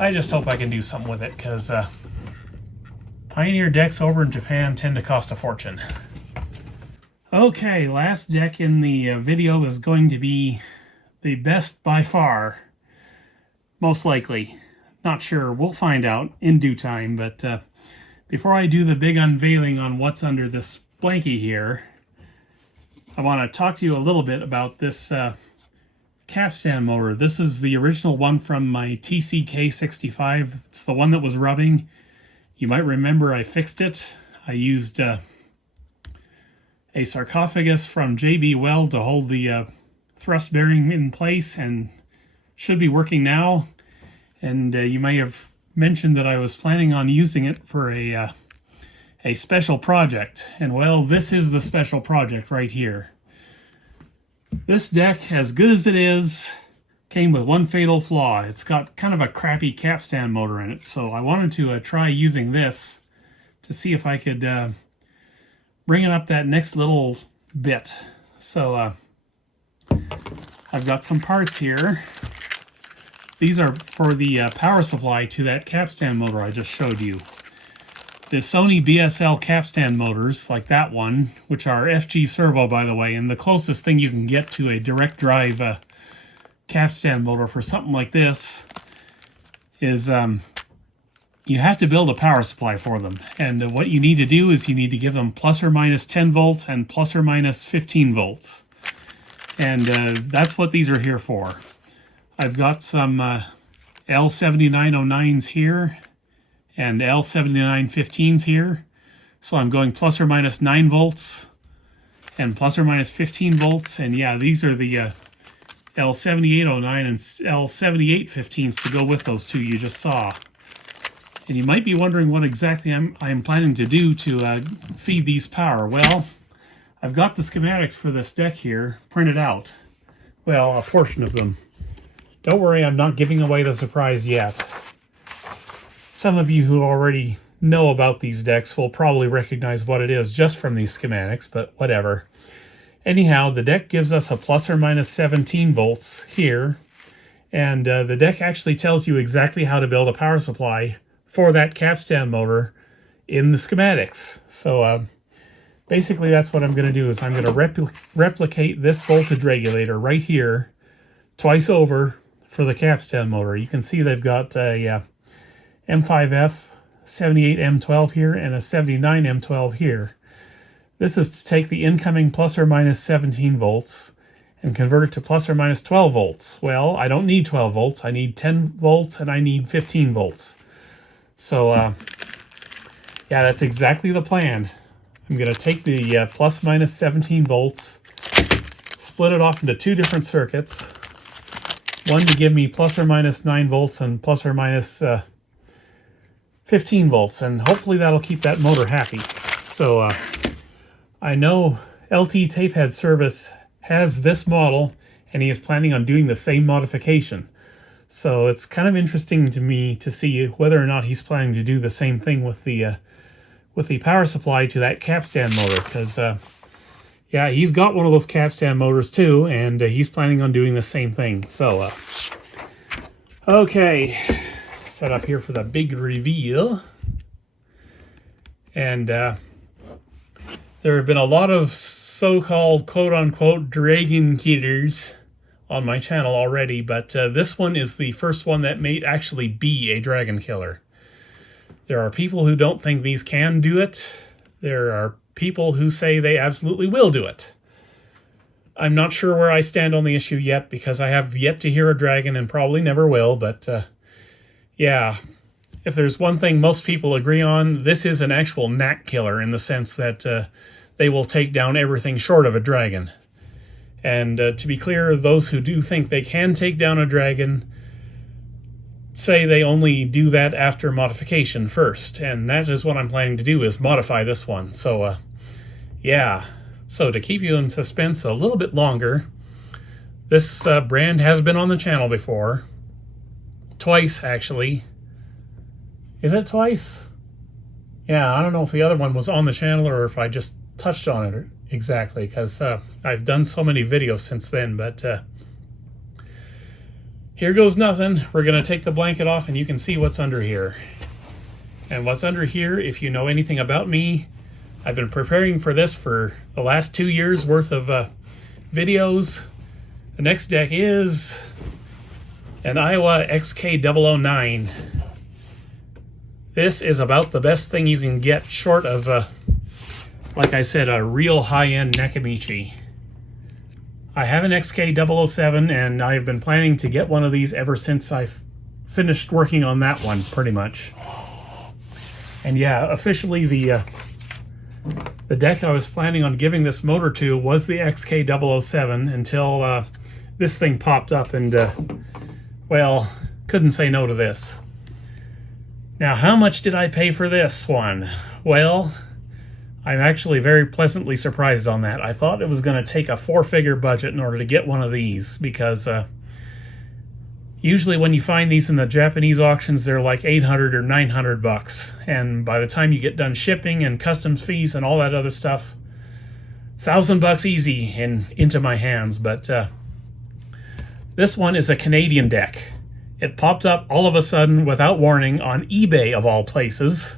I just hope I can do something with it, because Pioneer decks over in Japan tend to cost a fortune. Okay, last deck in the video is going to be the best by far. Most likely. Not sure. We'll find out in due time. But before I do the big unveiling on what's under this blankie here, I want to talk to you a little bit about this capstan motor. This is the original one from my TC-K666. It's the one that was rubbing. You might remember I fixed it. I used a sarcophagus from JB Weld to hold the thrust bearing in place, and should be working now. And you may have mentioned that I was planning on using it for a special project. And well, this is the special project right here. This deck, as good as it is, came with one fatal flaw. It's got kind of a crappy capstan motor in it, so I wanted to try using this to see if I could bring it up that next little bit. So I've got some parts here. These are for the power supply to that capstan motor I just showed you. The Sony BSL capstan motors, like that one, which are FG servo, by the way, and the closest thing you can get to a direct drive capstan motor for something like this is you have to build a power supply for them. And what you need to do is you need to give them plus or minus 10 volts and plus or minus 15 volts. And that's what these are here for. I've got some L7909s here and L7915s here. So I'm going plus or minus 9 volts and plus or minus 15 volts. And yeah, these are the L7809 and L7815s to go with those two you just saw. And you might be wondering what exactly I'm planning to do to feed these power. Well, I've got the schematics for this deck here printed out. Well, a portion of them. Don't worry, I'm not giving away the surprise yet. Some of you who already know about these decks will probably recognize what it is just from these schematics, but whatever. Anyhow, the deck gives us a plus or minus 17 volts here, and the deck actually tells you exactly how to build a power supply for that capstan motor in the schematics. So basically that's what I'm going to do, is I'm going to replicate this voltage regulator right here twice over for the capstan motor. You can see they've got a M5F 78M12 here and a 79M12 here. This is to take the incoming plus or minus 17 volts and convert it to plus or minus 12 volts. Well, I don't need 12 volts. I need 10 volts and I need 15 volts. So, yeah, that's exactly the plan. I'm going to take the plus minus 17 volts, split it off into two different circuits. One to give me plus or minus 9 volts and plus or minus 15 volts. And hopefully that'll keep that motor happy. So, I know LT Tapehead Service has this model, and he is planning on doing the same modification. So it's kind of interesting to me to see whether or not he's planning to do the same thing with the power supply to that capstan motor. Because, yeah, he's got one of those capstan motors too, and he's planning on doing the same thing. So, okay, set up here for the big reveal. And, there have been a lot of so-called quote-unquote dragon killers on my channel already, but this one is the first one that may actually be a dragon killer. There are people who don't think these can do it. There are people who say they absolutely will do it. I'm not sure where I stand on the issue yet, because I have yet to hear a dragon and probably never will, but yeah. If there's one thing most people agree on, this is an actual knack killer, in the sense that they will take down everything short of a dragon. And to be clear, those who do think they can take down a dragon say they only do that after modification first. And that is what I'm planning to do, is modify this one. So, yeah. So to keep you in suspense a little bit longer, this brand has been on the channel before. Twice, actually. Is it twice? Yeah, I don't know if the other one was on the channel or if I just touched on it exactly, because I've done so many videos since then, but here goes nothing. We're going to take the blanket off and you can see what's under here. And what's under here, if you know anything about me, I've been preparing for this for the last 2 years worth of videos. The next deck is an Aiwa XK009. This is about the best thing you can get short of, like I said, a real high-end Nakamichi. I have an XK007 and I've been planning to get one of these ever since I've finished working on that one, pretty much. And yeah, officially the deck I was planning on giving this motor to was the XK007 until this thing popped up and, well, couldn't say no to this. Now, how much did I pay for this one? Well, I'm actually very pleasantly surprised on that. I thought it was going to take a 4-figure budget in order to get one of these because usually when you find these in the Japanese auctions, they're like 800 or 900 bucks. And by the time you get done shipping and customs fees and all that other stuff, 1,000 bucks easy and into my hands. But this one is a Canadian deck. It popped up all of a sudden without warning on eBay of all places,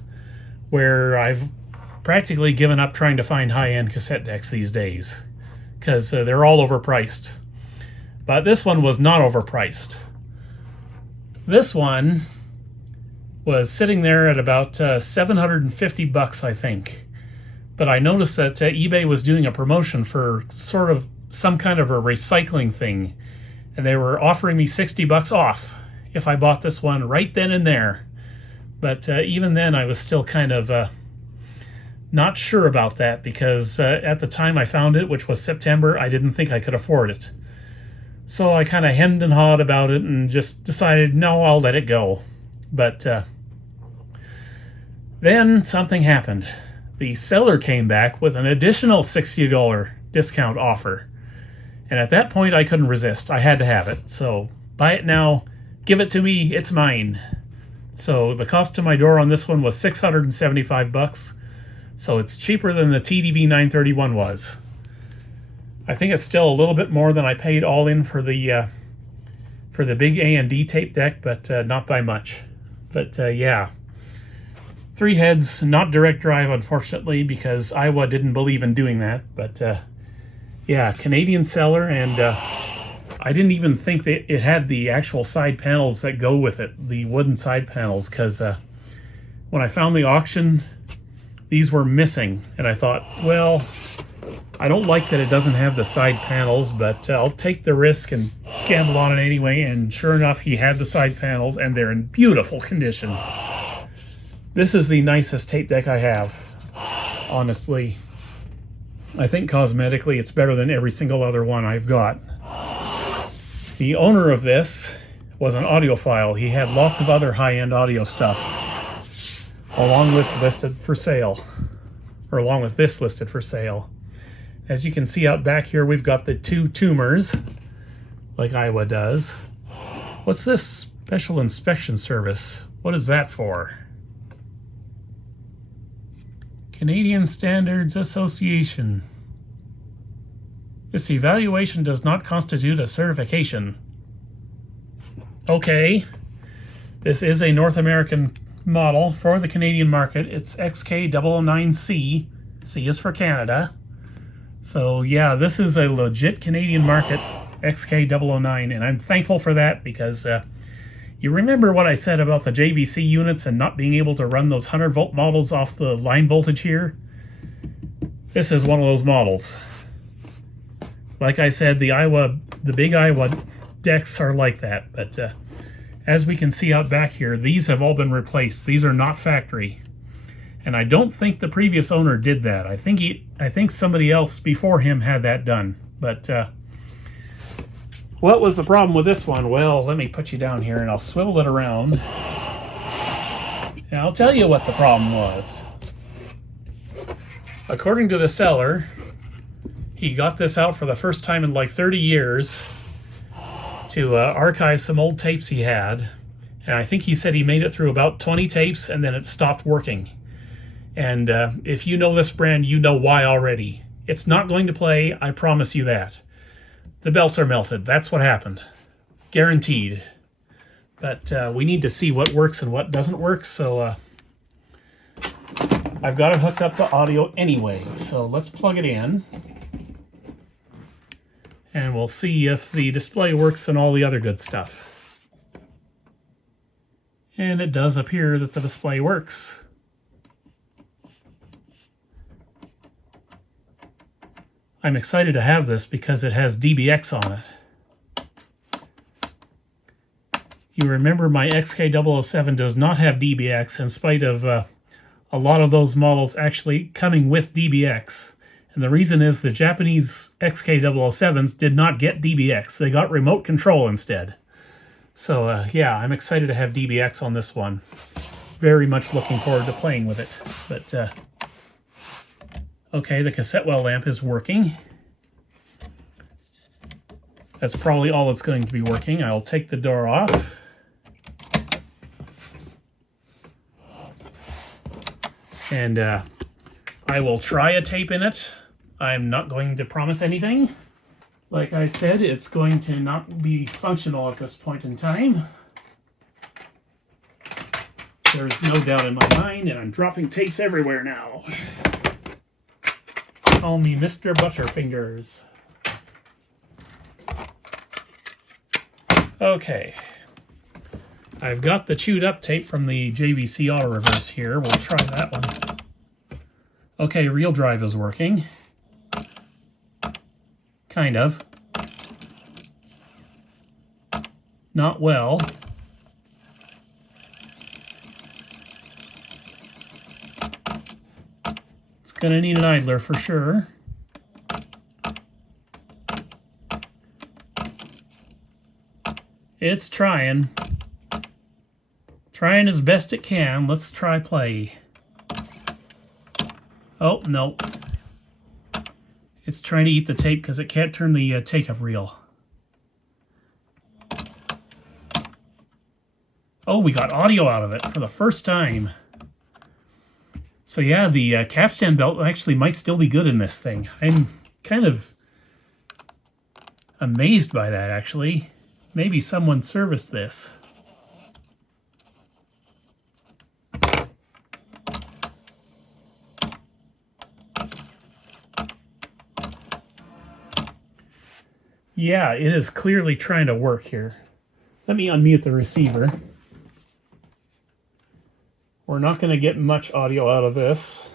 where I've practically given up trying to find high-end cassette decks these days because they're all overpriced. But this one was not overpriced. This one was sitting there at about 750 bucks, I think. But I noticed that eBay was doing a promotion for sort of some kind of a recycling thing, and they were offering me 60 bucks off if I bought this one right then and there. But even then, I was still kind of not sure about that because at the time I found it, which was September, I didn't think I could afford it. So I kind of hemmed and hawed about it and just decided, no, I'll let it go. But then something happened. The seller came back with an additional $60 discount offer. And at that point, I couldn't resist. I had to have it. So buy it now. Give it to me. It's mine. So the cost to my door on this one was 675 bucks. So it's cheaper than the TDV 931 was. I think it's still a little bit more than I paid all in for the big A&D tape deck, but not by much. But yeah, 3 heads, not direct drive, unfortunately, because Aiwa didn't believe in doing that. But yeah, Canadian seller, and I didn't even think that it had the actual side panels that go with it, the wooden side panels, because when I found the auction, these were missing, and I thought, well, I don't like that it doesn't have the side panels, but I'll take the risk and gamble on it anyway, and sure enough, he had the side panels, and they're in beautiful condition. This is the nicest tape deck I have, honestly. I think cosmetically it's better than every single other one I've got. The owner of this was an audiophile. He had lots of other high-end audio stuff, along with listed for sale, or along with this listed for sale. As you can see out back here, we've got the 2 tumors, like Aiwa does. What's this special inspection service? What is that for? Canadian Standards Association. This evaluation does not constitute a certification. Okay, this is a North American model for the Canadian market. It's XK009C. C is for Canada. So yeah, this is a legit Canadian market XK009, and I'm thankful for that because you remember what I said about the JVC units and not being able to run those 100-volt models off the line voltage here? This is one of those models. Like I said, the big Aiwa decks are like that, but as we can see out back here, these have all been replaced. These are not factory. And I don't think the previous owner did that. I think somebody else before him had that done. But what was the problem with this one? Well, let me put you down here and I'll swivel it around. And I'll tell you what the problem was. According to the seller, he got this out for the first time in like 30 years to archive some old tapes he had. And I think he said he made it through about 20 tapes and then it stopped working. And if you know this brand, you know why already. It's not going to play, I promise you that. The belts are melted. That's what happened. Guaranteed. But we need to see what works and what doesn't work, so I've got it hooked up to audio anyway, so let's plug it in. And we'll see if the display works and all the other good stuff. And it does appear that the display works. I'm excited to have this because it has DBX on it. You remember my XK007 does not have DBX in spite of a lot of those models actually coming with DBX. And the reason is the Japanese XK007s did not get DBX. They got remote control instead. So yeah, I'm excited to have DBX on this one. Very much looking forward to playing with it. But okay, the cassette well lamp is working. That's probably all it's going to be working. I'll take the door off. And I will try a tape in it. I'm not going to promise anything. Like I said, it's going to not be functional at this point in time. There's no doubt in my mind, and I'm dropping tapes everywhere now. Call me Mr. Butterfingers. Okay. I've got the chewed up tape from the JVC Auto Reverse here. We'll try that one. Okay, real drive is working. Kind of. Not well. It's gonna need an idler for sure. It's trying. Trying as best it can. Let's try play. Oh, no. It's trying to eat the tape because it can't turn the take-up reel. Oh, we got audio out of it for the first time. So yeah, the capstan belt actually might still be good in this thing. I'm kind of amazed by that, actually. Maybe someone serviced this. Yeah, it is clearly trying to work here. Let me unmute the receiver. We're not going to get much audio out of this.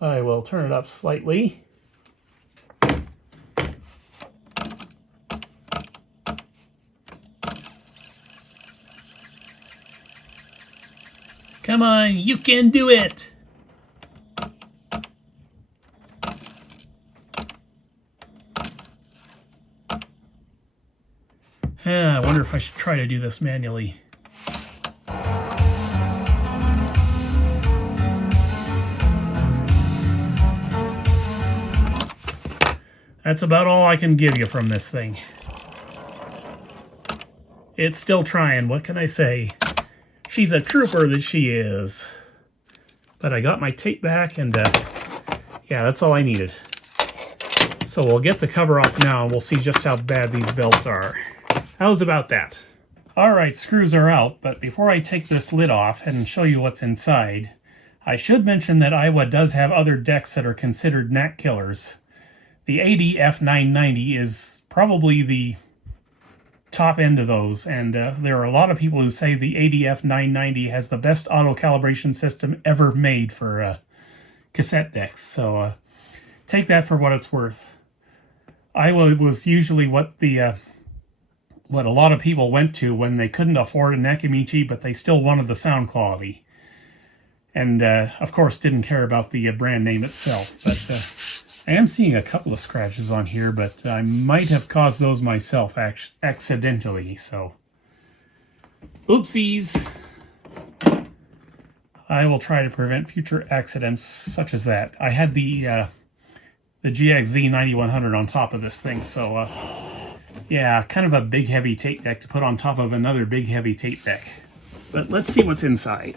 I will turn it up slightly. Come on, you can do it! I wonder if I should try to do this manually. That's about all I can give you from this thing. It's still trying, what can I say? She's a trooper that she is. But I got my tape back and yeah, that's all I needed. So we'll get the cover off now and we'll see just how bad these belts are. How's about that? Alright, screws are out, but before I take this lid off and show you what's inside, I should mention that Aiwa does have other decks that are considered knack killers. The ADF-990 is probably the top end of those, and there are a lot of people who say the ADF-990 has the best auto calibration system ever made for cassette decks, so take that for what it's worth. Aiwa was usually what a lot of people went to when they couldn't afford a Nakamichi, but they still wanted the sound quality. And, of course, didn't care about the brand name itself. But I am seeing a couple of scratches on here, but I might have caused those myself accidentally, so... Oopsies! I will try to prevent future accidents such as that. I had the GXZ 9100 on top of this thing, so... yeah, kind of a big heavy tape deck to put on top of another big heavy tape deck. But let's see what's inside.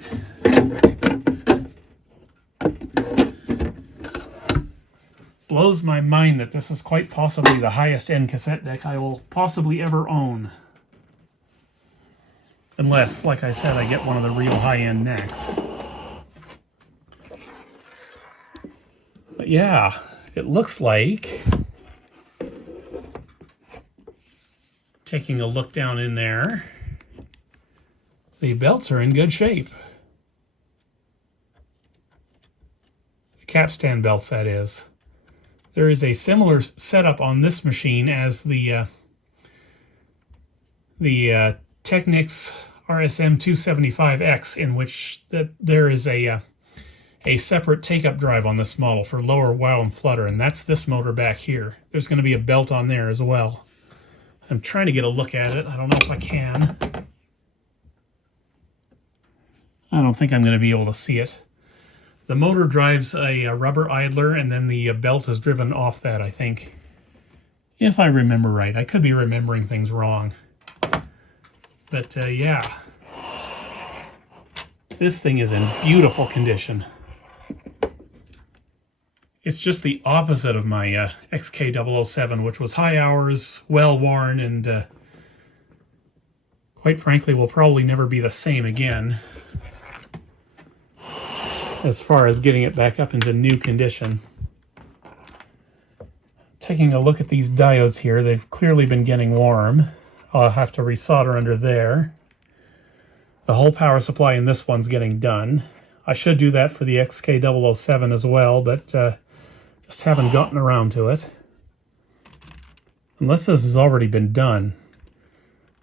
Blows my mind that this is quite possibly the highest end cassette deck I will possibly ever own. Unless, like I said, I get one of the real high-end necks. But yeah, it looks like, taking a look down in there, the belts are in good shape. The capstan belts, that is. There is a similar setup on this machine as the Technics RS-M275X, in which there is a separate take-up drive on this model for lower wow and flutter, and that's this motor back here. There's going to be a belt on there as well. I'm trying to get a look at it. I don't know if I can. I don't think I'm going to be able to see it. The motor drives a rubber idler, and then the belt is driven off that, I think. If I remember right. I could be remembering things wrong. But yeah. This thing is in beautiful condition. It's just the opposite of my XK007, which was high hours, well worn, and quite frankly will probably never be the same again as far as getting it back up into new condition. Taking a look at these diodes here, they've clearly been getting warm. I'll have to resolder under there. The whole power supply in this one's getting done. I should do that for the XK007 as well, but just haven't gotten around to it. Unless this has already been done.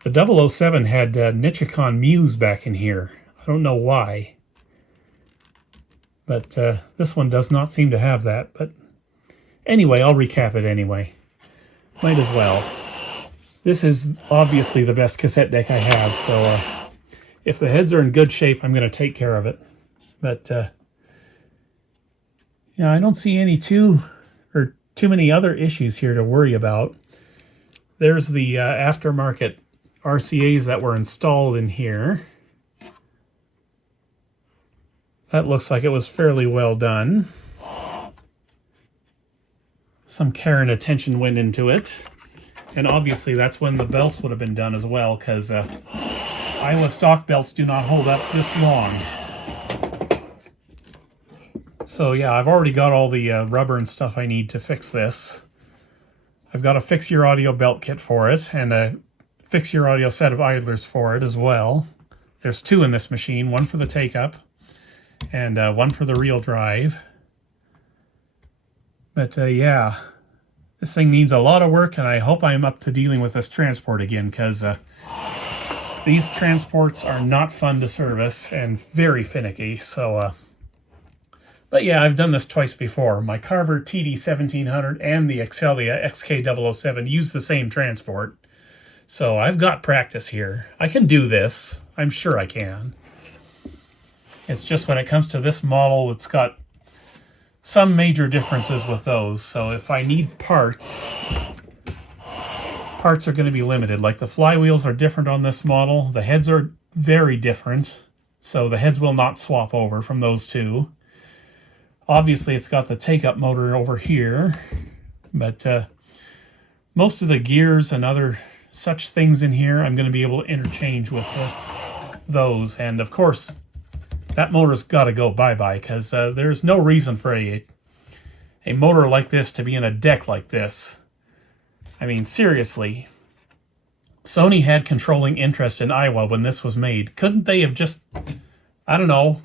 The 007 had Nichicon Muse back in here. I don't know why. But this one does not seem to have that. But anyway, I'll recap it anyway. Might as well. This is obviously the best cassette deck I have, so if the heads are in good shape, I'm going to take care of it. But yeah, I don't see any too many other issues here to worry about. There's the aftermarket RCAs that were installed in here. That looks like it was fairly well done. Some care and attention went into it. And obviously that's when the belts would have been done as well, because Aiwa stock belts do not hold up this long. So yeah, I've already got all the rubber and stuff I need to fix this. I've got a Fix Your Audio belt kit for it, and a Fix Your Audio set of idlers for it as well. There's two in this machine, one for the take-up, and one for the real drive. But yeah, this thing needs a lot of work, and I hope I'm up to dealing with this transport again, because these transports are not fun to service and very finicky. So, but yeah, I've done this twice before. My Carver TD-1700 and the Excelia XK007 use the same transport. So I've got practice here. I can do this. I'm sure I can. It's just when it comes to this model, it's got some major differences with those. So if I need parts are going to be limited. Like the flywheels are different on this model. The heads are very different. So the heads will not swap over from those two. Obviously, it's got the take-up motor over here. But most of the gears and other such things in here, I'm going to be able to interchange with those. And of course, that motor's got to go bye-bye, because there's no reason for a motor like this to be in a deck like this. I mean, seriously. Sony had controlling interest in Aiwa when this was made. Couldn't they have just, I don't know,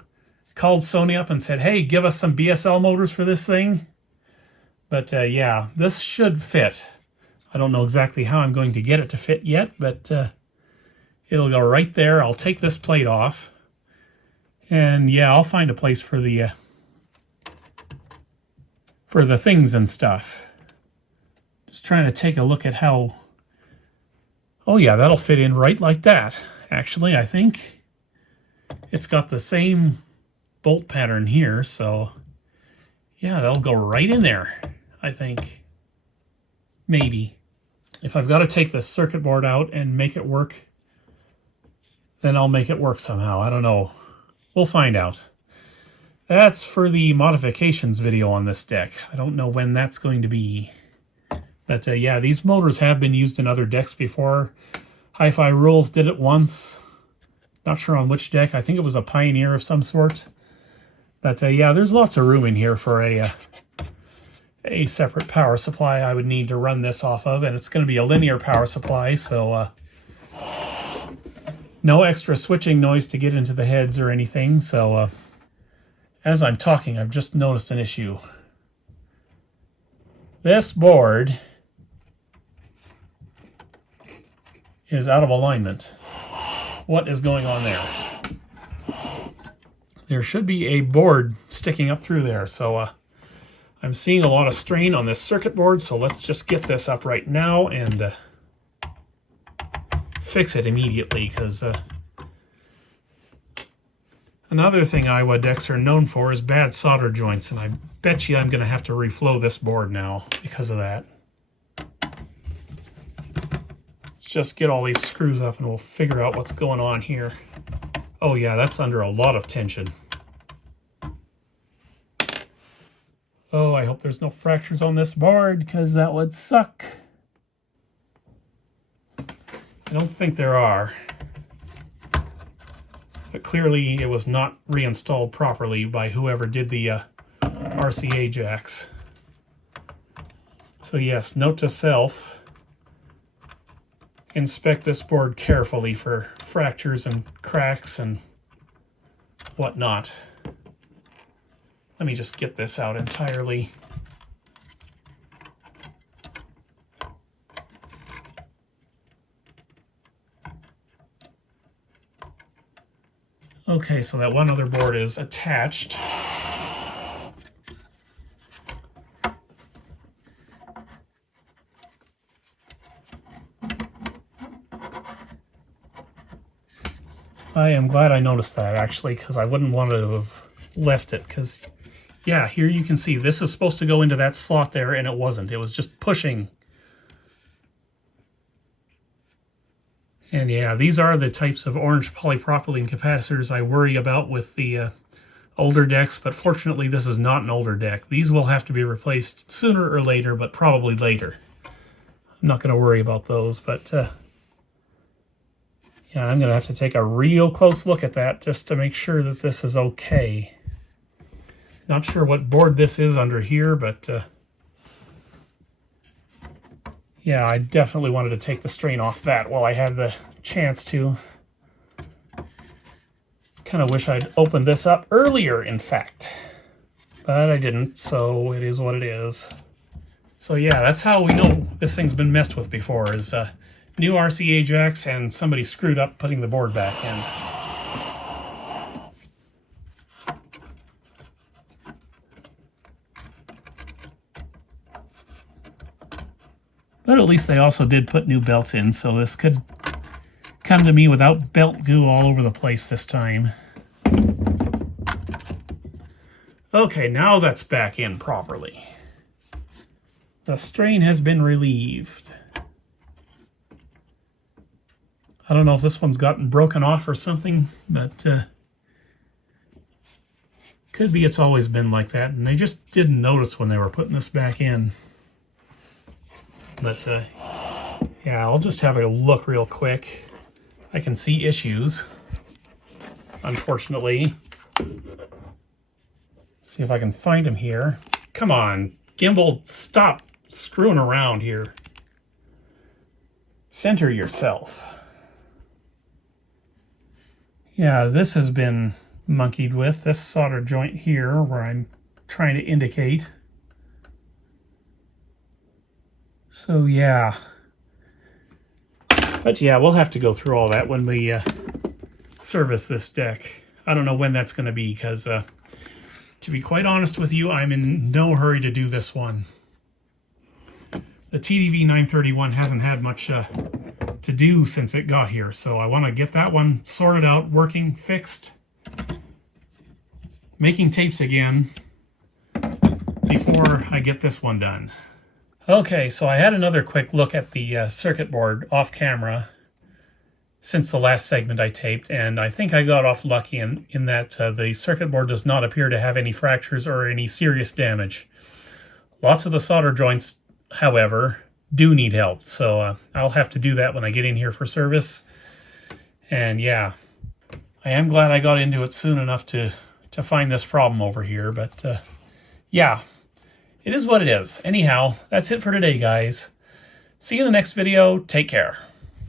called Sony up and said, hey, give us some BSL motors for this thing? But yeah, this should fit. I don't know exactly how I'm going to get it to fit yet, but it'll go right there. I'll take this plate off. And yeah, I'll find a place for the things and stuff. Just trying to take a look at how... Oh yeah, that'll fit in right like that. Actually, I think it's got the same bolt pattern here, so yeah, that'll go right in there, I think. Maybe. If I've got to take the circuit board out and make it work, then I'll make it work somehow. I don't know. We'll find out. That's for the modifications video on this deck. I don't know when that's going to be. But yeah, these motors have been used in other decks before. Hi-Fi Rules did it once. Not sure on which deck. I think it was a Pioneer of some sort. But yeah, there's lots of room in here for a separate power supply I would need to run this off of, and it's going to be a linear power supply, so no extra switching noise to get into the heads or anything. So as I'm talking, I've just noticed an issue. This board is out of alignment. What is going on there? There should be a board sticking up through there, so I'm seeing a lot of strain on this circuit board, so let's just get this up right now and fix it immediately, because another thing Aiwa decks are known for is bad solder joints, and I bet you I'm going to have to reflow this board now because of that. Let's just get all these screws up and we'll figure out what's going on here. Oh yeah, that's under a lot of tension. Oh, I hope there's no fractures on this board, because that would suck. I don't think there are. But clearly it was not reinstalled properly by whoever did the RCA jacks. So yes, note to self. Inspect this board carefully for fractures and cracks and whatnot. Let me just get this out entirely. Okay, so that one other board is attached. I am glad I noticed that, actually, because I wouldn't want to have left it, because yeah, here you can see this is supposed to go into that slot there, and it wasn't. It was just pushing. And yeah, these are the types of orange polypropylene capacitors I worry about with the older decks, but fortunately this is not an older deck. These will have to be replaced sooner or later, but probably later. I'm not going to worry about those, but yeah, I'm going to have to take a real close look at that just to make sure that this is okay. Not sure what board this is under here, but yeah, I definitely wanted to take the strain off that while I had the chance to. Kind of wish I'd opened this up earlier, in fact. But I didn't, so it is what it is. So yeah, that's how we know this thing's been messed with before, is new RCA jacks and somebody screwed up putting the board back in. But at least they also did put new belts in, so this could come to me without belt goo all over the place this time. Okay, now that's back in properly. The strain has been relieved. I don't know if this one's gotten broken off or something, but could be it's always been like that, and they just didn't notice when they were putting this back in. But yeah, I'll just have a look real quick. I can see issues, unfortunately. See if I can find them here. Come on, gimbal, stop screwing around here. Center yourself. Yeah, this has been monkeyed with, this solder joint here where I'm trying to indicate. So yeah, but yeah, we'll have to go through all that when we service this deck. I don't know when that's going to be, because to be quite honest with you, I'm in no hurry to do this one. The TDV 931 hasn't had much to do since it got here, so I want to get that one sorted out, working, fixed, making tapes again before I get this one done. Okay, so I had another quick look at the circuit board off camera since the last segment I taped, and I think I got off lucky in that the circuit board does not appear to have any fractures or any serious damage. Lots of the solder joints, however, do need help, so I'll have to do that when I get in here for service. And yeah, I am glad I got into it soon enough to find this problem over here, but yeah, it is what it is. Anyhow, that's it for today, guys. See you in the next video. Take care.